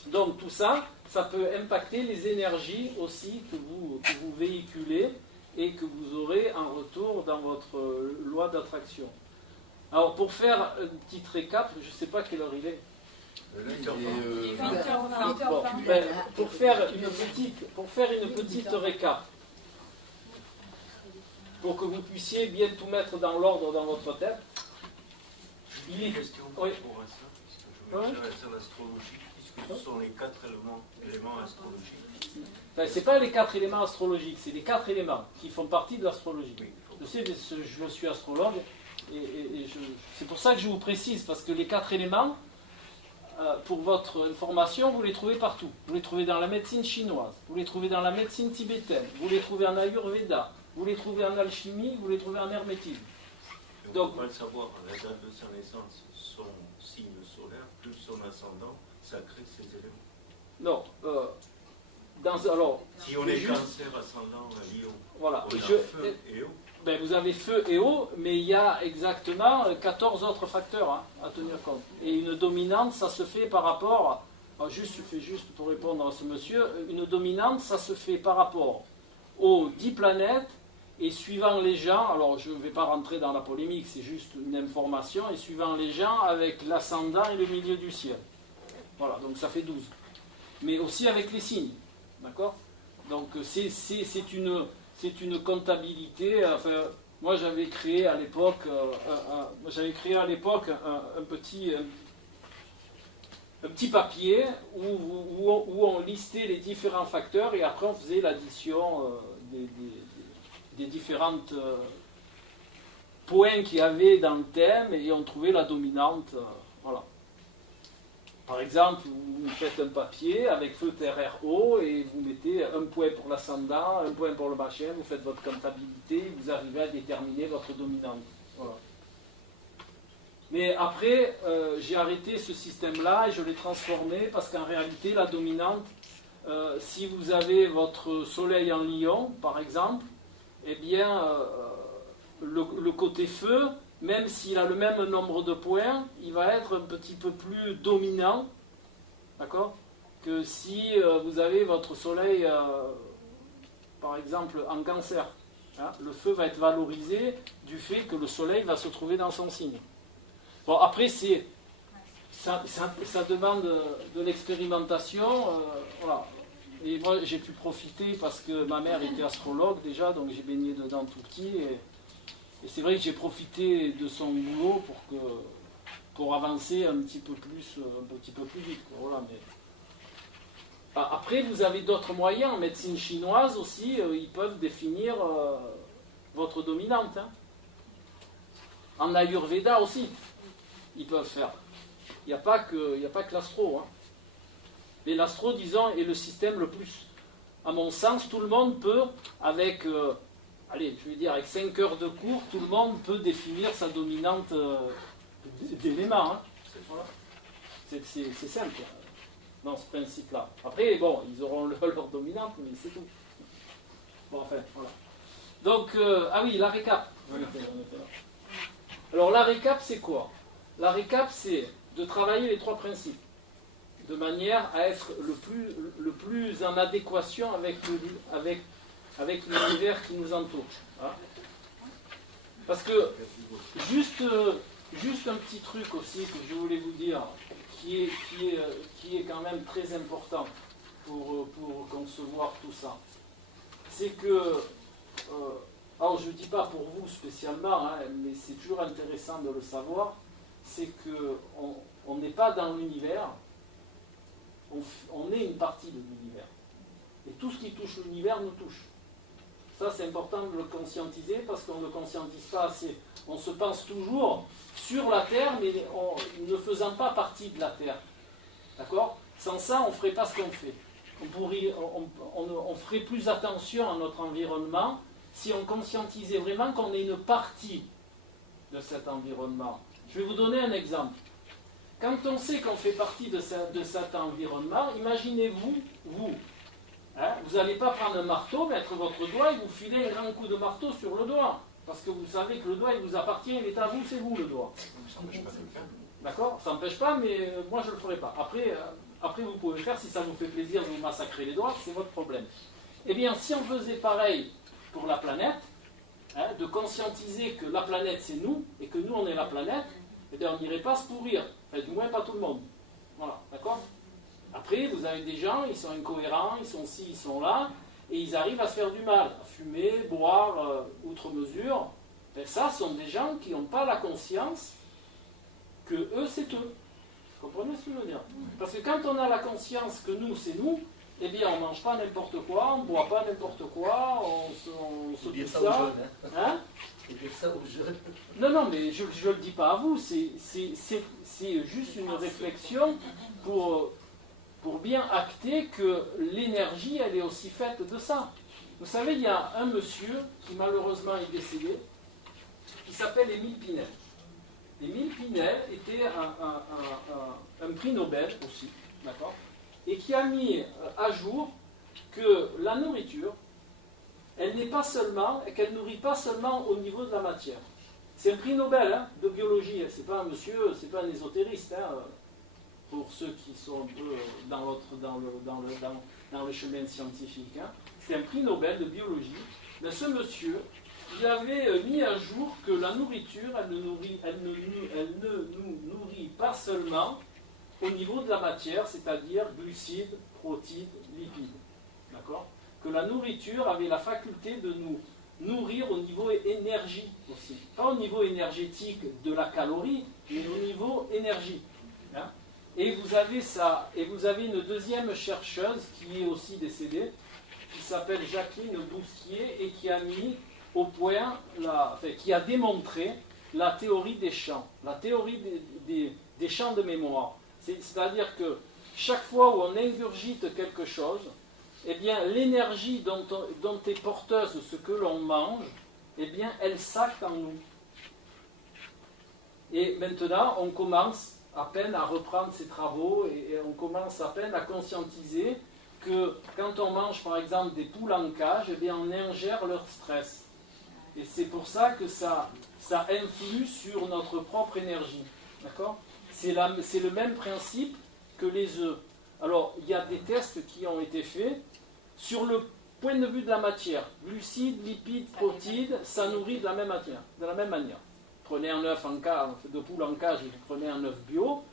Donc tout ça, ça peut impacter les énergies aussi que vous véhiculez et que vous aurez en retour dans votre loi d'attraction. Alors pour faire une petite récap, je ne sais pas quelle heure il est. Bon, ben, pour faire une petite récap, pour que vous puissiez bien tout mettre dans l'ordre dans votre tête. Il est... Question Oui. par rapport à ça, parce que je m'intéresse à l'astrologie, puisque ce sont les 4 éléments astrologiques. Enfin, ce n'est pas les 4 éléments astrologiques, c'est les 4 éléments qui font partie de l'astrologie. Oui, Je sais, je suis astrologue, et c'est pour ça que je vous précise, parce que les 4 éléments, pour votre information, vous les trouvez partout. Vous les trouvez dans la médecine chinoise, vous les trouvez dans la médecine tibétaine, vous les trouvez en Ayurveda, vous les trouvez en alchimie, vous les trouvez en hermétisme. Donc, on va le savoir, la date de sa naissance, son signe solaire, plus son ascendant, ça crée ces éléments. Non. Alors, si on est cancer ascendant à Lion, voilà, on a feu et eau. Ben, vous avez feu et eau, mais il y a exactement 14 autres facteurs, hein, à tenir compte. Et une dominante, ça se fait par rapport, je fais juste pour répondre à ce monsieur, une dominante, ça se fait par rapport aux 10 planètes, et suivant les gens, alors je ne vais pas rentrer dans la polémique, c'est juste une information, et suivant les gens avec l'ascendant et le milieu du ciel. Voilà, donc ça fait 12. Mais aussi avec les signes, d'accord ? Donc c'est une comptabilité. Enfin, moi j'avais créé à l'époque un un petit papier où on listait les différents facteurs et après on faisait l'addition des différentes points qu'il y avait dans le thème et on trouvait la dominante. Voilà. Par exemple, vous faites un papier avec feu, terre, air, eau et vous mettez un point pour l'ascendant, un point pour le machin, vous faites votre comptabilité, vous arrivez à déterminer votre dominante. Voilà. Mais après, j'ai arrêté ce système-là et je l'ai transformé parce qu'en réalité, la dominante, si vous avez votre soleil en lion, par exemple, eh bien, le côté feu, même s'il a le même nombre de points, il va être un petit peu plus dominant, d'accord, que si vous avez votre soleil, par exemple, en cancer. Hein, le feu va être valorisé du fait que le soleil va se trouver dans son signe. Bon, après, ça demande de l'expérimentation. Voilà. Et moi, j'ai pu profiter parce que ma mère était astrologue déjà, donc j'ai baigné dedans tout petit. Et c'est vrai que j'ai profité de son boulot pour avancer un petit peu plus vite. Quoi. Voilà, mais... Après, vous avez d'autres moyens. En médecine chinoise aussi, ils peuvent définir votre dominante. Hein. En Ayurveda aussi, ils peuvent faire. Il n'y a pas que l'astro. Hein. Mais l'astro, disons, est le système le plus... À mon sens, tout le monde peut, avec... allez, je vais dire, avec 5 heures de cours, tout le monde peut définir sa dominante d'éléments. Hein. Voilà. C'est simple, dans ce principe-là. Après, bon, ils auront leur dominante, mais c'est tout. Bon, enfin, voilà. Donc, ah oui, la récap. On était là. Alors, la récap, c'est quoi? La récap, c'est de travailler les 3 principes, de manière à être le plus en adéquation avec l'univers qui nous entoure. Hein. Parce que, juste un petit truc aussi que je voulais vous dire, qui est quand même très important pour concevoir tout ça, c'est que, alors je ne dis pas pour vous spécialement, hein, mais c'est toujours intéressant de le savoir, c'est qu'on n'est pas dans l'univers, on est une partie de l'univers. Et tout ce qui touche l'univers nous touche. Ça, c'est important de le conscientiser parce qu'on ne le conscientise pas assez. On se pense toujours sur la Terre, mais ne faisant pas partie de la Terre. D'accord? Sans ça, on ne ferait pas ce qu'on fait. On ferait plus attention à notre environnement si on conscientisait vraiment qu'on est une partie de cet environnement. Je vais vous donner un exemple. Quand on sait qu'on fait partie de cet environnement, imaginez-vous, hein, vous n'allez pas prendre un marteau, mettre votre doigt et vous filer un grand coup de marteau sur le doigt. Parce que vous savez que le doigt, il vous appartient, il est à vous, c'est vous le doigt. Ça n'empêche pas de le faire. D'accord? Ça n'empêche pas, mais moi je ne le ferai pas. Après, vous pouvez le faire, si ça vous fait plaisir de vous massacrer les doigts, c'est votre problème. Eh bien, si on faisait pareil pour la planète, hein, de conscientiser que la planète c'est nous, et que nous on est la planète, eh bien on n'irait pas se pourrir. Enfin, du moins pas tout le monde. Voilà, d'accord? Après, vous avez des gens, ils sont incohérents, ils sont ci, ils sont là, et ils arrivent à se faire du mal, à fumer, boire, outre mesure. Et ça, ce sont des gens qui n'ont pas la conscience que eux, c'est eux. Vous comprenez ce que je veux dire? Parce que quand on a la conscience que nous, c'est nous, eh bien, on ne mange pas n'importe quoi, on ne boit pas n'importe quoi, on se dit ça aux jeunes. Hein? Et dire ça aux jeunes. Non, mais je ne le dis pas à vous, c'est juste une réflexion pour bien acter que l'énergie, elle est aussi faite de ça. Vous savez, il y a un monsieur qui malheureusement est décédé, qui s'appelle Émile Pinel. Émile Pinel était un prix Nobel aussi, d'accord, et qui a mis à jour que la nourriture, elle n'est pas seulement, qu'elle nourrit pas seulement au niveau de la matière. C'est un prix Nobel hein, de biologie, c'est pas un monsieur, c'est pas un ésotériste, hein, pour ceux qui sont un peu dans le chemin scientifique. Hein. C'est un prix Nobel de biologie. Mais ce monsieur, il avait mis à jour que la nourriture, elle ne nous nourrit pas seulement au niveau de la matière, c'est-à-dire glucides, protides, lipides. D'accord? Que la nourriture avait la faculté de nous nourrir au niveau énergie aussi. Pas au niveau énergétique de la calorie, mais au niveau énergie. Hein? Et vous avez ça, et vous avez une deuxième chercheuse qui est aussi décédée, qui s'appelle Jacqueline Bousquier et qui a mis au point, qui a démontré la théorie des champs, la théorie des champs de mémoire. C'est-à-dire que chaque fois où on ingurgite quelque chose, eh bien l'énergie dont est porteuse ce que l'on mange, eh bien elle sac en nous. Et maintenant, on commence à peine à reprendre ses travaux et on commence à peine à conscientiser que quand on mange par exemple des poules en cage, eh bien on ingère leur stress. Et c'est pour ça que ça influe sur notre propre énergie. D'accord ? C'est le même principe que les œufs. Alors, il y a des tests qui ont été faits sur le point de vue de la matière. Glucides, lipides, protides, ça nourrit de la même manière. Prenez un œuf de poule en cage et vous prenez un œuf bio.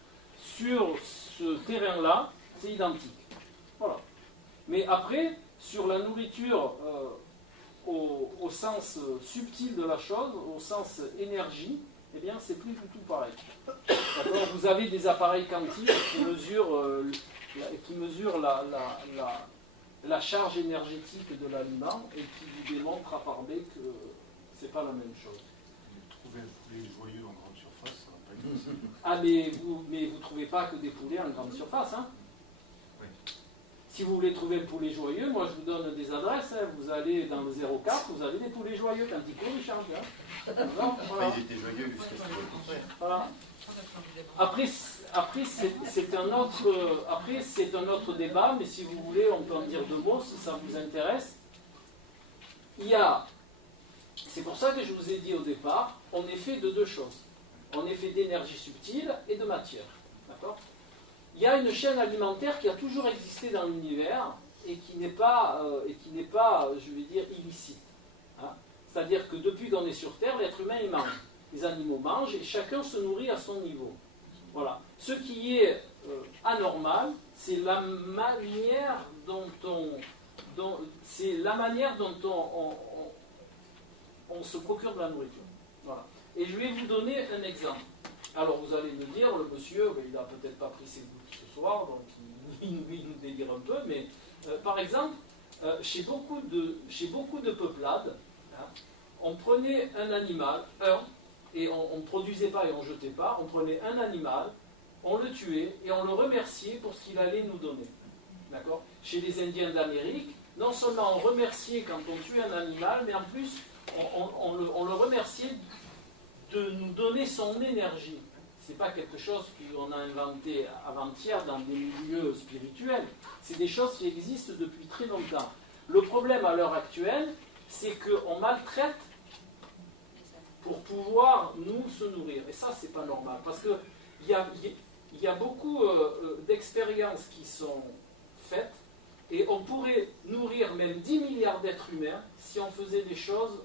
Sur ce terrain-là, c'est identique. Voilà. Mais après, sur la nourriture au sens subtil de la chose, au sens énergie, eh bien, c'est plus du tout pareil. D'accord ? Vous avez des appareils quantiques qui mesurent la charge énergétique de l'aliment et qui vous démontrent à part B que c'est pas la même chose. Trouver un poulet joyeux en grande surface, ça va pas être facile. Ah, mais vous ne trouvez pas que des poulets en grande surface, hein ? Oui. Si vous voulez trouver un poulet joyeux, moi je vous donne des adresses, hein. Vous allez dans le 04, vous avez des poulets joyeux, quand ils courent, ils changent. Hein. Non, voilà. Ils étaient joyeux jusqu'à ce qu'ils soient. Voilà. Après c'est un autre débat, mais si vous voulez, on peut en dire deux mots si ça vous intéresse. C'est pour ça que je vous ai dit au départ, on est fait de deux choses. On est fait d'énergie subtile et de matière. D'accord ? Il y a une chaîne alimentaire qui a toujours existé dans l'univers et qui n'est pas, je vais dire, illicite. Hein ? C'est-à-dire que depuis qu'on est sur Terre, l'être humain il mange. Les animaux mangent et chacun se nourrit à son niveau. Voilà. Ce qui est anormal, c'est la manière dont on se procure de la nourriture. Voilà. Et je vais vous donner un exemple. Alors vous allez me dire, le monsieur, il n'a peut-être pas pris ses gouttes ce soir, donc il nous délire un peu, mais par exemple, chez beaucoup de peuplades, hein, on prenait un animal, et on ne produisait pas et on ne jetait pas, on prenait un animal, on le tuait et on le remerciait pour ce qu'il allait nous donner. D'accord ? Chez les Indiens d'Amérique, non seulement on remerciait quand on tuait un animal, mais en plus on le remerciait de nous donner son énergie. Ce n'est pas quelque chose qu'on a inventé avant-hier dans des milieux spirituels. C'est des choses qui existent depuis très longtemps. Le problème à l'heure actuelle, c'est qu'on maltraite pour pouvoir nous se nourrir. Et ça, c'est pas normal. Parce qu'il y a beaucoup d'expériences qui sont faites et on pourrait nourrir même 10 milliards d'êtres humains si on faisait les choses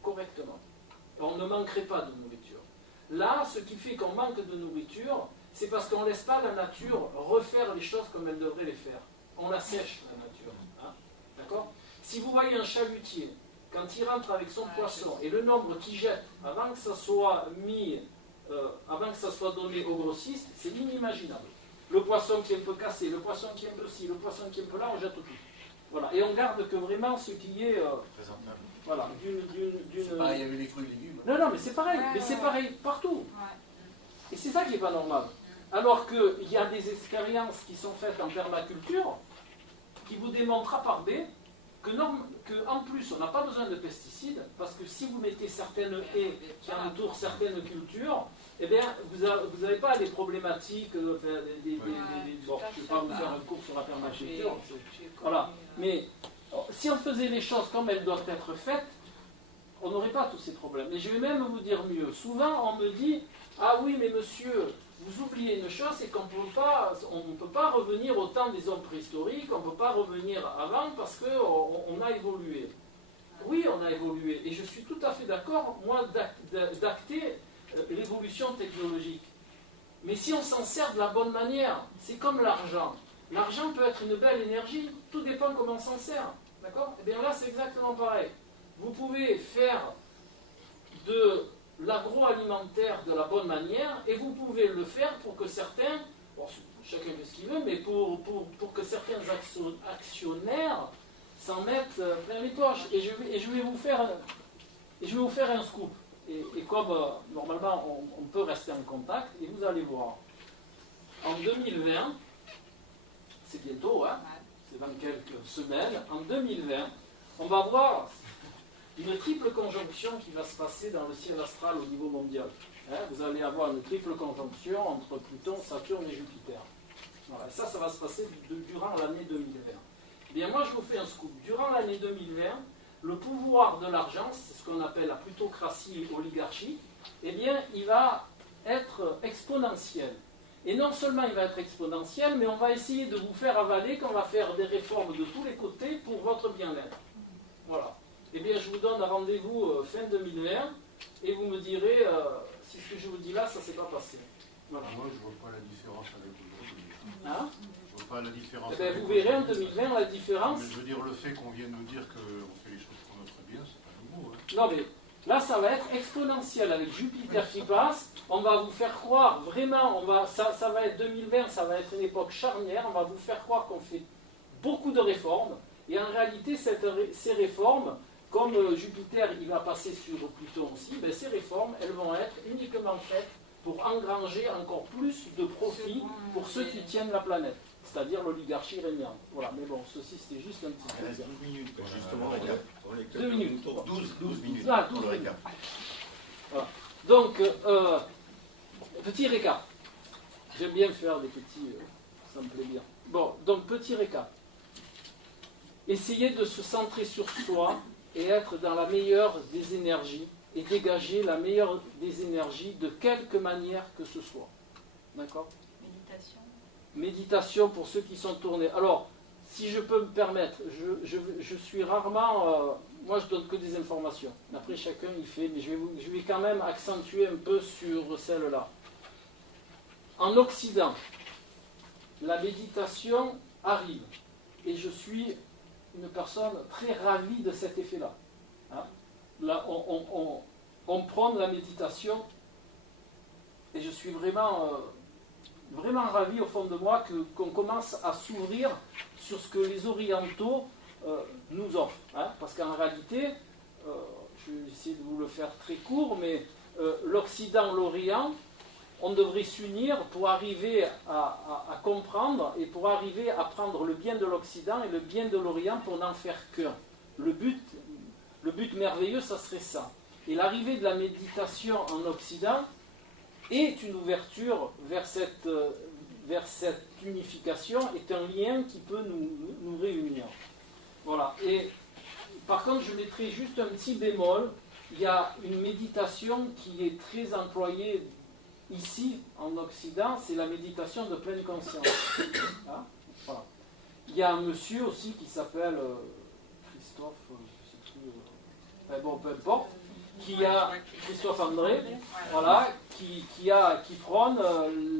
correctement. Et on ne manquerait pas de nourriture. Là, ce qui fait qu'on manque de nourriture, c'est parce qu'on ne laisse pas la nature refaire les choses comme elle devrait les faire. On la sèche, la nature. Hein, d'accord ? Si vous voyez un chalutier, quand il rentre avec son poisson, et le nombre qu'il jette avant que ça soit donné aux grossistes, c'est inimaginable. Le poisson qui est un peu cassé, le poisson qui est un peu ci, le poisson qui est un peu là, on jette tout. Voilà. Et on garde que vraiment ce qui est... Présentable. Voilà, C'est pareil avec les fruits et légumes. Non, mais c'est pareil, mais c'est pareil partout. Et c'est ça qui n'est pas normal. Alors qu'il y a des expériences qui sont faites en permaculture qui vous démontrent à part B que en plus, on n'a pas besoin de pesticides, parce que si vous mettez certaines haies qui entourent certaines cultures, eh bien, vous n'avez pas des problématiques, bon, je ne vais pas vous faire un cours sur la permaculture, voilà. Mais si on faisait les choses comme elles doivent être faites, on n'aurait pas tous ces problèmes. Et je vais même vous dire mieux. Souvent, on me dit, ah oui, mais monsieur, vous oubliez une chose, c'est qu'on ne peut pas revenir au temps des hommes préhistoriques, on ne peut pas revenir avant parce qu'on a évolué. Oui, on a évolué. Et je suis tout à fait d'accord, moi, d'acter l'évolution technologique. Mais si on s'en sert de la bonne manière, c'est comme l'argent. L'argent peut être une belle énergie, tout dépend comment on s'en sert. D'accord ? Et bien là, c'est exactement pareil. Vous pouvez faire de l'agroalimentaire de la bonne manière et vous pouvez le faire pour que certains, bon, chacun fait ce qu'il veut, mais pour que certains actionnaires s'en mettent plein les poches. Et je vais vous faire un scoop. Et comme normalement on peut rester en contact, et vous allez voir, en 2020, c'est bientôt, hein, c'est dans quelques semaines, en 2020, on va voir une triple conjonction qui va se passer dans le ciel astral au niveau mondial. Hein, vous allez avoir une triple conjonction entre Pluton, Saturne et Jupiter. Voilà, et ça va se passer durant l'année 2020. Eh bien, moi, je vous fais un scoop. Durant l'année 2020, le pouvoir de l'argent, c'est ce qu'on appelle la plutocratie et oligarchie, eh bien, il va être exponentiel. Et non seulement il va être exponentiel, mais on va essayer de vous faire avaler qu'on va faire des réformes de tous les côtés pour votre bien-être. Voilà. Eh bien, je vous donne un rendez-vous fin 2020, et vous me direz si ce que je vous dis là, ça ne s'est pas passé. Voilà. Moi, je ne vois pas la différence avec aujourd'hui. Hein? Je vois pas la différence. Eh bien, vous verrez en 2020 la différence. Mais je veux dire, le fait qu'on vienne nous dire qu'on fait les choses pour notre bien, c'est pas nouveau. Hein. Non, mais là, ça va être exponentiel avec Jupiter qui passe. On va vous faire croire, vraiment, ça va être 2020, ça va être une époque charnière. On va vous faire croire qu'on fait beaucoup de réformes. Et en réalité, ces réformes, comme Jupiter il va passer sur Pluton aussi, ben, ces réformes, elles vont être uniquement faites pour engranger encore plus de profits pour ceux qui tiennent la planète, c'est-à-dire l'oligarchie régnante. Voilà, mais bon, ceci c'était juste un petit Il reste exemple. 12 minutes. Justement, Pour les 2 minutes. 12 minutes Ah, pour 12 le minutes. récap. Voilà. Donc, petit récap. J'aime bien faire des petits, ça me plaît bien. Bon, donc petit récap. Essayez de se centrer sur soi et être dans la meilleure des énergies et dégager la meilleure des énergies de quelque manière que ce soit. D'accord ? Méditation. Méditation pour ceux qui sont tournés. Alors, si je peux me permettre, je suis rarement... moi, je donne que des informations. Après, chacun il fait, mais je vais quand même accentuer un peu sur celle-là. En Occident, la méditation arrive. Et je suis une personne très ravie de cet effet-là. Hein? Là, on prône la méditation et je suis vraiment ravi au fond de moi qu'on commence à s'ouvrir sur ce que les orientaux nous offrent. Hein? Parce qu'en réalité, je vais essayer de vous le faire très court, mais l'Occident, l'Orient, on devrait s'unir pour arriver à comprendre et pour arriver à prendre le bien de l'Occident et le bien de l'Orient pour n'en faire qu'un. Le but merveilleux, ça serait ça. Et l'arrivée de la méditation en Occident est une ouverture vers cette unification, est un lien qui peut nous réunir. Voilà. Et par contre, je mettrai juste un petit bémol. Il y a une méditation qui est très employée ici, en Occident, c'est la méditation de pleine conscience. Hein? Voilà. Il y a un monsieur aussi qui s'appelle Christophe, je ne sais plus, bon, peu importe, Christophe André, voilà, qui prône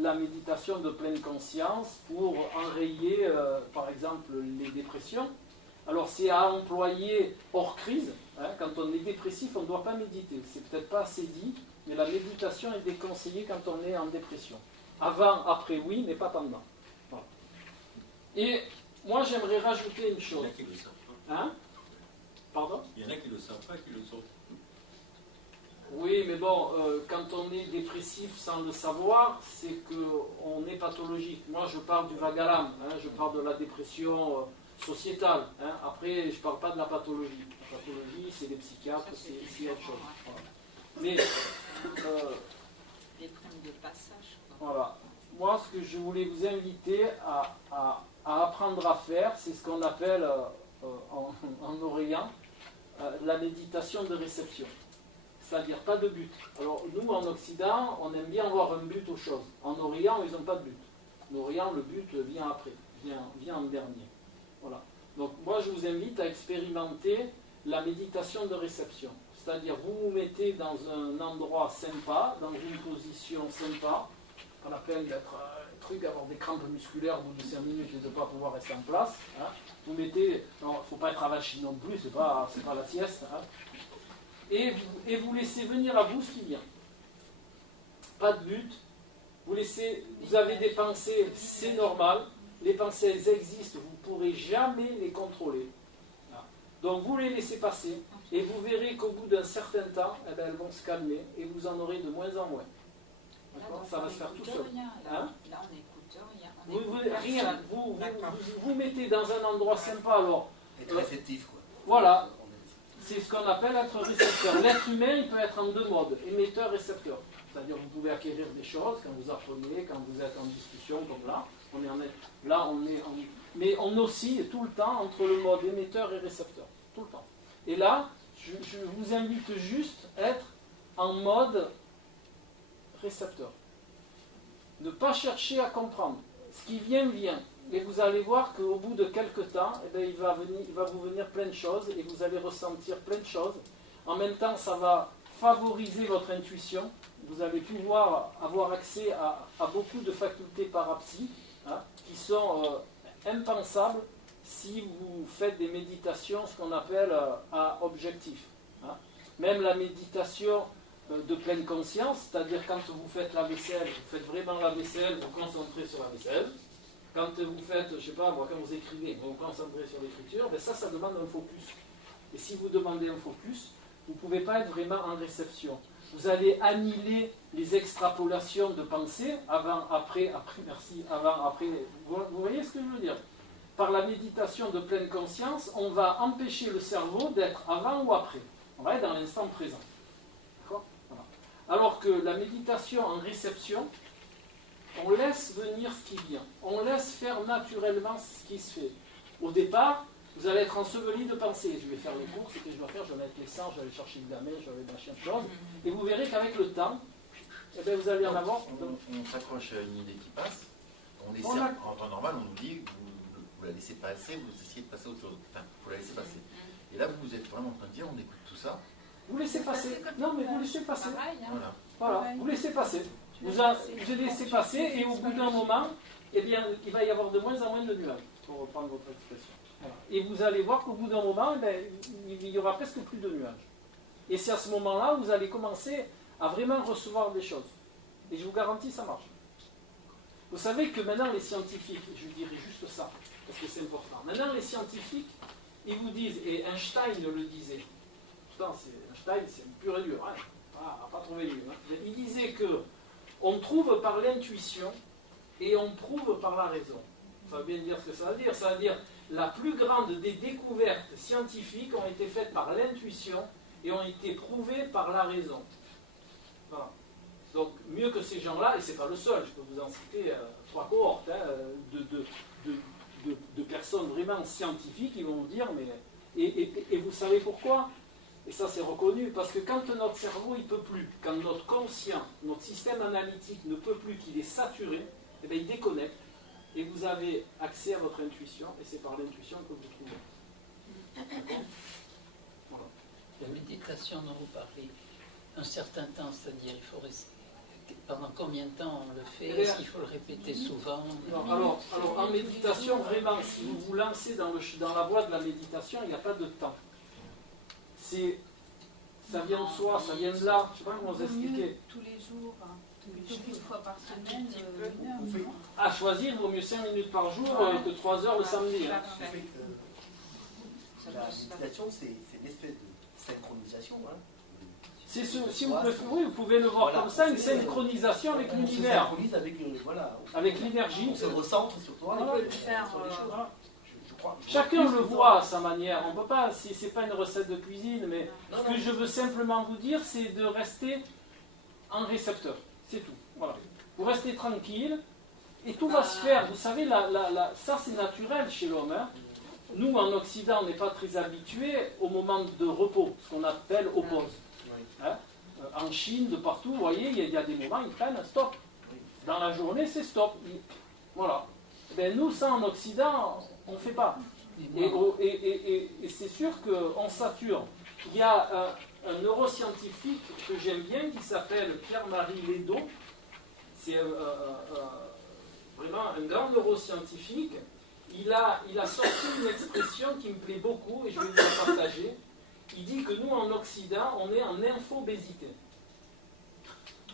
la méditation de pleine conscience pour enrayer, par exemple, les dépressions. Alors, c'est à employer hors crise. Hein, quand on est dépressif, on ne doit pas méditer. C'est peut-être pas assez dit, mais la méditation est déconseillée quand on est en dépression. Avant, après, oui, mais pas pendant. Voilà. Et moi, j'aimerais rajouter une chose. Il y en a qui ne le savent pas. Hein? Pardon? Il y en a qui ne le savent pas, qui le savent. Oui, mais bon, quand on est dépressif sans le savoir, c'est qu'on est pathologique. Moi, je parle du vague à l'âme, hein, je parle de la dépression sociétale. Hein. Après, je ne parle pas de la pathologie. La pathologie, c'est les psychiatres, c'est autre chose. Voilà. Mais, des primes de passage. Voilà. Moi, ce que je voulais vous inviter à apprendre à faire, c'est ce qu'on appelle en Orient la méditation de réception. C'est-à-dire pas de but. Alors nous, en Occident, on aime bien avoir un but aux choses. En Orient, ils n'ont pas de but. En Orient, le but vient après, vient en dernier. Voilà. Donc moi, je vous invite à expérimenter la méditation de réception. C'est-à-dire, vous vous mettez dans un endroit sympa, dans une position sympa, qu'on appelle d'être un truc, avoir des crampes musculaires au bout de 5 minutes et de ne pas pouvoir rester en place. Hein. Vous mettez, non, il ne faut pas être avachi non plus, c'est pas la sieste. Hein. Et vous laissez venir à vous ce qui vient. Pas de but. Vous avez des pensées, c'est normal. Les pensées, elles existent, vous ne pourrez jamais les contrôler. Donc vous les laissez passer, et vous verrez qu'au bout d'un certain temps, eh bien, elles vont se calmer, et vous en aurez de moins en moins. D'accord ? Ça va se faire tout seul. Là, on n'écoute rien. Vous mettez dans un endroit sympa, alors. Être réceptif, quoi. Voilà. C'est ce qu'on appelle être récepteur. L'être humain, il peut être en deux modes, émetteur-récepteur. C'est-à-dire vous pouvez acquérir des choses quand vous apprenez, quand vous êtes en discussion, comme là. Mais on oscille tout le temps entre le mode émetteur et récepteur. Tout le temps. Et là, je vous invite juste à être en mode récepteur. Ne pas chercher à comprendre. Ce qui vient, vient. Et vous allez voir qu'au bout de quelques temps, eh bien, il va vous venir plein de choses et vous allez ressentir plein de choses. En même temps, ça va favoriser votre intuition. Vous allez pouvoir avoir accès à beaucoup de facultés parapsy qui sont impensables si vous faites des méditations, ce qu'on appelle à objectif. Même la méditation de pleine conscience, c'est-à-dire quand vous faites la vaisselle, vous faites vraiment la vaisselle, vous vous concentrez sur la vaisselle. Quand vous faites, je ne sais pas, moi, quand vous écrivez, vous vous concentrez sur l'écriture, ben ça demande un focus. Et si vous demandez un focus, vous ne pouvez pas être vraiment en réception. Vous allez annihiler les extrapolations de pensée, avant, après, merci, avant, après. Vous voyez ce que je veux dire ? Par la méditation de pleine conscience, on va empêcher le cerveau d'être avant ou après. On va être dans l'instant présent. D'accord ? Voilà. Alors que la méditation en réception, on laisse venir ce qui vient. On laisse faire naturellement ce qui se fait. Au départ, vous allez être enseveli de pensées. Je vais faire les courses, ce que je dois faire, je vais mettre l'essence, je vais aller chercher le gamin, je vais machin de choses. Et vous verrez qu'avec le temps, eh bien, vous allez en avoir. On s'accroche à une idée qui passe. En temps normal, on nous dit, vous la laissez passer, vous essayez de passer à autre chose. Enfin, vous la laissez passer. Et là, vous êtes vraiment en train de dire, on écoute tout ça. Vous laissez passer. Non, mais vous laissez passer. Voilà. Vous laissez passer. Vous laissez passer et au bout d'un moment, eh bien, il va y avoir de moins en moins de nuages, pour reprendre votre expression. Voilà. Et vous allez voir qu'au bout d'un moment, eh bien, il n'y aura presque plus de nuages. Et c'est à ce moment-là où vous allez commencer à vraiment recevoir des choses. Et je vous garantis, ça marche. Vous savez que maintenant les scientifiques, je vous dirai juste ça, parce que c'est important. Maintenant les scientifiques, ils vous disent, et Einstein le disait, pourtant Einstein c'est pur et dur, pas trouvé mieux. Il disait que on trouve par l'intuition et on prouve par la raison. Ça veut bien dire ce que ça veut dire. Ça veut dire la plus grande des découvertes scientifiques ont été faites par l'intuition et ont été prouvées par la raison. Voilà. Donc mieux que ces gens-là, et ce n'est pas le seul, je peux vous en citer 3 cohortes de personnes vraiment scientifiques qui vont vous dire, mais et vous savez pourquoi ? Et ça c'est reconnu, parce que quand notre cerveau il ne peut plus, quand notre conscient, notre système analytique ne peut plus, qu'il est saturé, eh bien, il déconnecte, et vous avez accès à votre intuition, et c'est par l'intuition que vous trouvez. D'accord ? Voilà. La méditation dont vous parlez, un certain temps, c'est-à-dire il faut rester. Pendant combien de temps on le fait ? Est-ce qu'il faut le répéter souvent ? Alors, en méditation, vraiment, si vous vous lancez dans la voie de la méditation, il n'y a pas de temps. Ça vient de soi, ça vient de là. Je ne sais pas comment vous expliquer. Tous les jours, une fois par semaine, 1 heure. À choisir, il vaut mieux 5 minutes par jour que 3 heures le samedi. Hein. La méditation, c'est une espèce de synchronisation. Si vous préférez, vous pouvez le voir comme ça, une synchronisation avec l'univers. On se synchronise avec l'énergie. On se recentre sur toi. On peut le faire. Chacun le voit à sa manière. On peut pas, c'est pas une recette de cuisine, mais ce que je veux simplement vous dire, c'est de rester en récepteur. C'est tout. Voilà. Vous restez tranquille et tout va se faire. Vous savez, ça c'est naturel chez l'homme. Hein. Nous, en Occident, on n'est pas très habitués au moment de repos, ce qu'on appelle au pause. Hein. En Chine, de partout, vous voyez, il y a des moments, ils prennent stop. Dans la journée, c'est stop. Voilà. Ben, nous, ça en Occident, on ne fait pas. Et c'est sûr qu'on sature. Il y a un neuroscientifique que j'aime bien qui s'appelle Pierre-Marie Ledo. C'est vraiment un grand neuroscientifique. Il a sorti une expression qui me plaît beaucoup et je vais vous la partager. Il dit que nous, en Occident, on est en infobésité.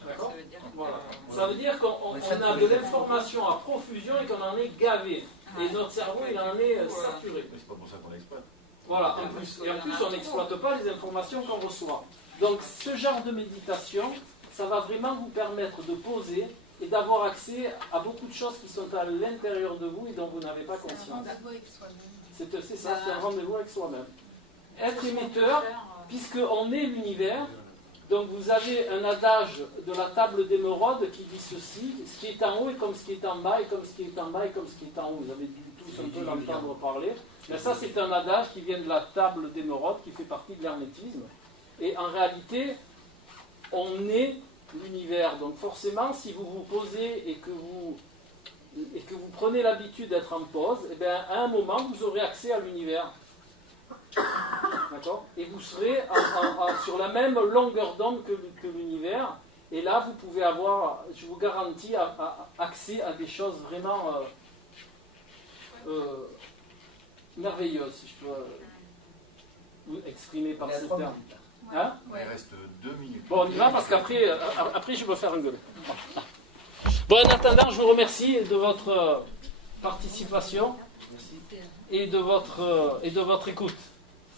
D'accord ? Ça veut dire que- Voilà. Ça veut dire qu'on a de l'information à profusion et qu'on en est gavé. Et notre cerveau, il en est saturé. Mais c'est pas pour ça qu'on l'exploite. Voilà, en plus. Et en plus, on n'exploite pas les informations qu'on reçoit. Donc, ce genre de méditation, ça va vraiment vous permettre de poser et d'avoir accès à beaucoup de choses qui sont à l'intérieur de vous et dont vous n'avez pas C'est un conscience. rendez-vous avec soi-même. C'est ça, c'est un rendez-vous avec soi-même. Être émetteur, puisqu'on est l'univers, donc vous avez un adage de la table d'émeraude qui dit ceci, ce qui est en haut est comme ce qui est en bas, et comme ce qui est en bas est comme ce qui est en haut. Vous avez dû tous un peu l'entendre parler. Mais ça, c'est un adage qui vient de la table d'émeraude, qui fait partie de l'hermétisme. Et en réalité, on est l'univers. Donc forcément, si vous vous posez et que vous prenez l'habitude d'être en pause, eh bien, à un moment, vous aurez accès à l'univers. D'accord ? Et vous serez sur la même longueur d'onde que l'univers. Et là, vous pouvez avoir, je vous garantis, accès à des choses vraiment merveilleuses, si je peux vous exprimer par ce terme. Hein ? Il reste 2 minutes. Bon, on y va parce qu'après je vais faire un gueule. Bon, en attendant, je vous remercie de votre participation et de votre écoute.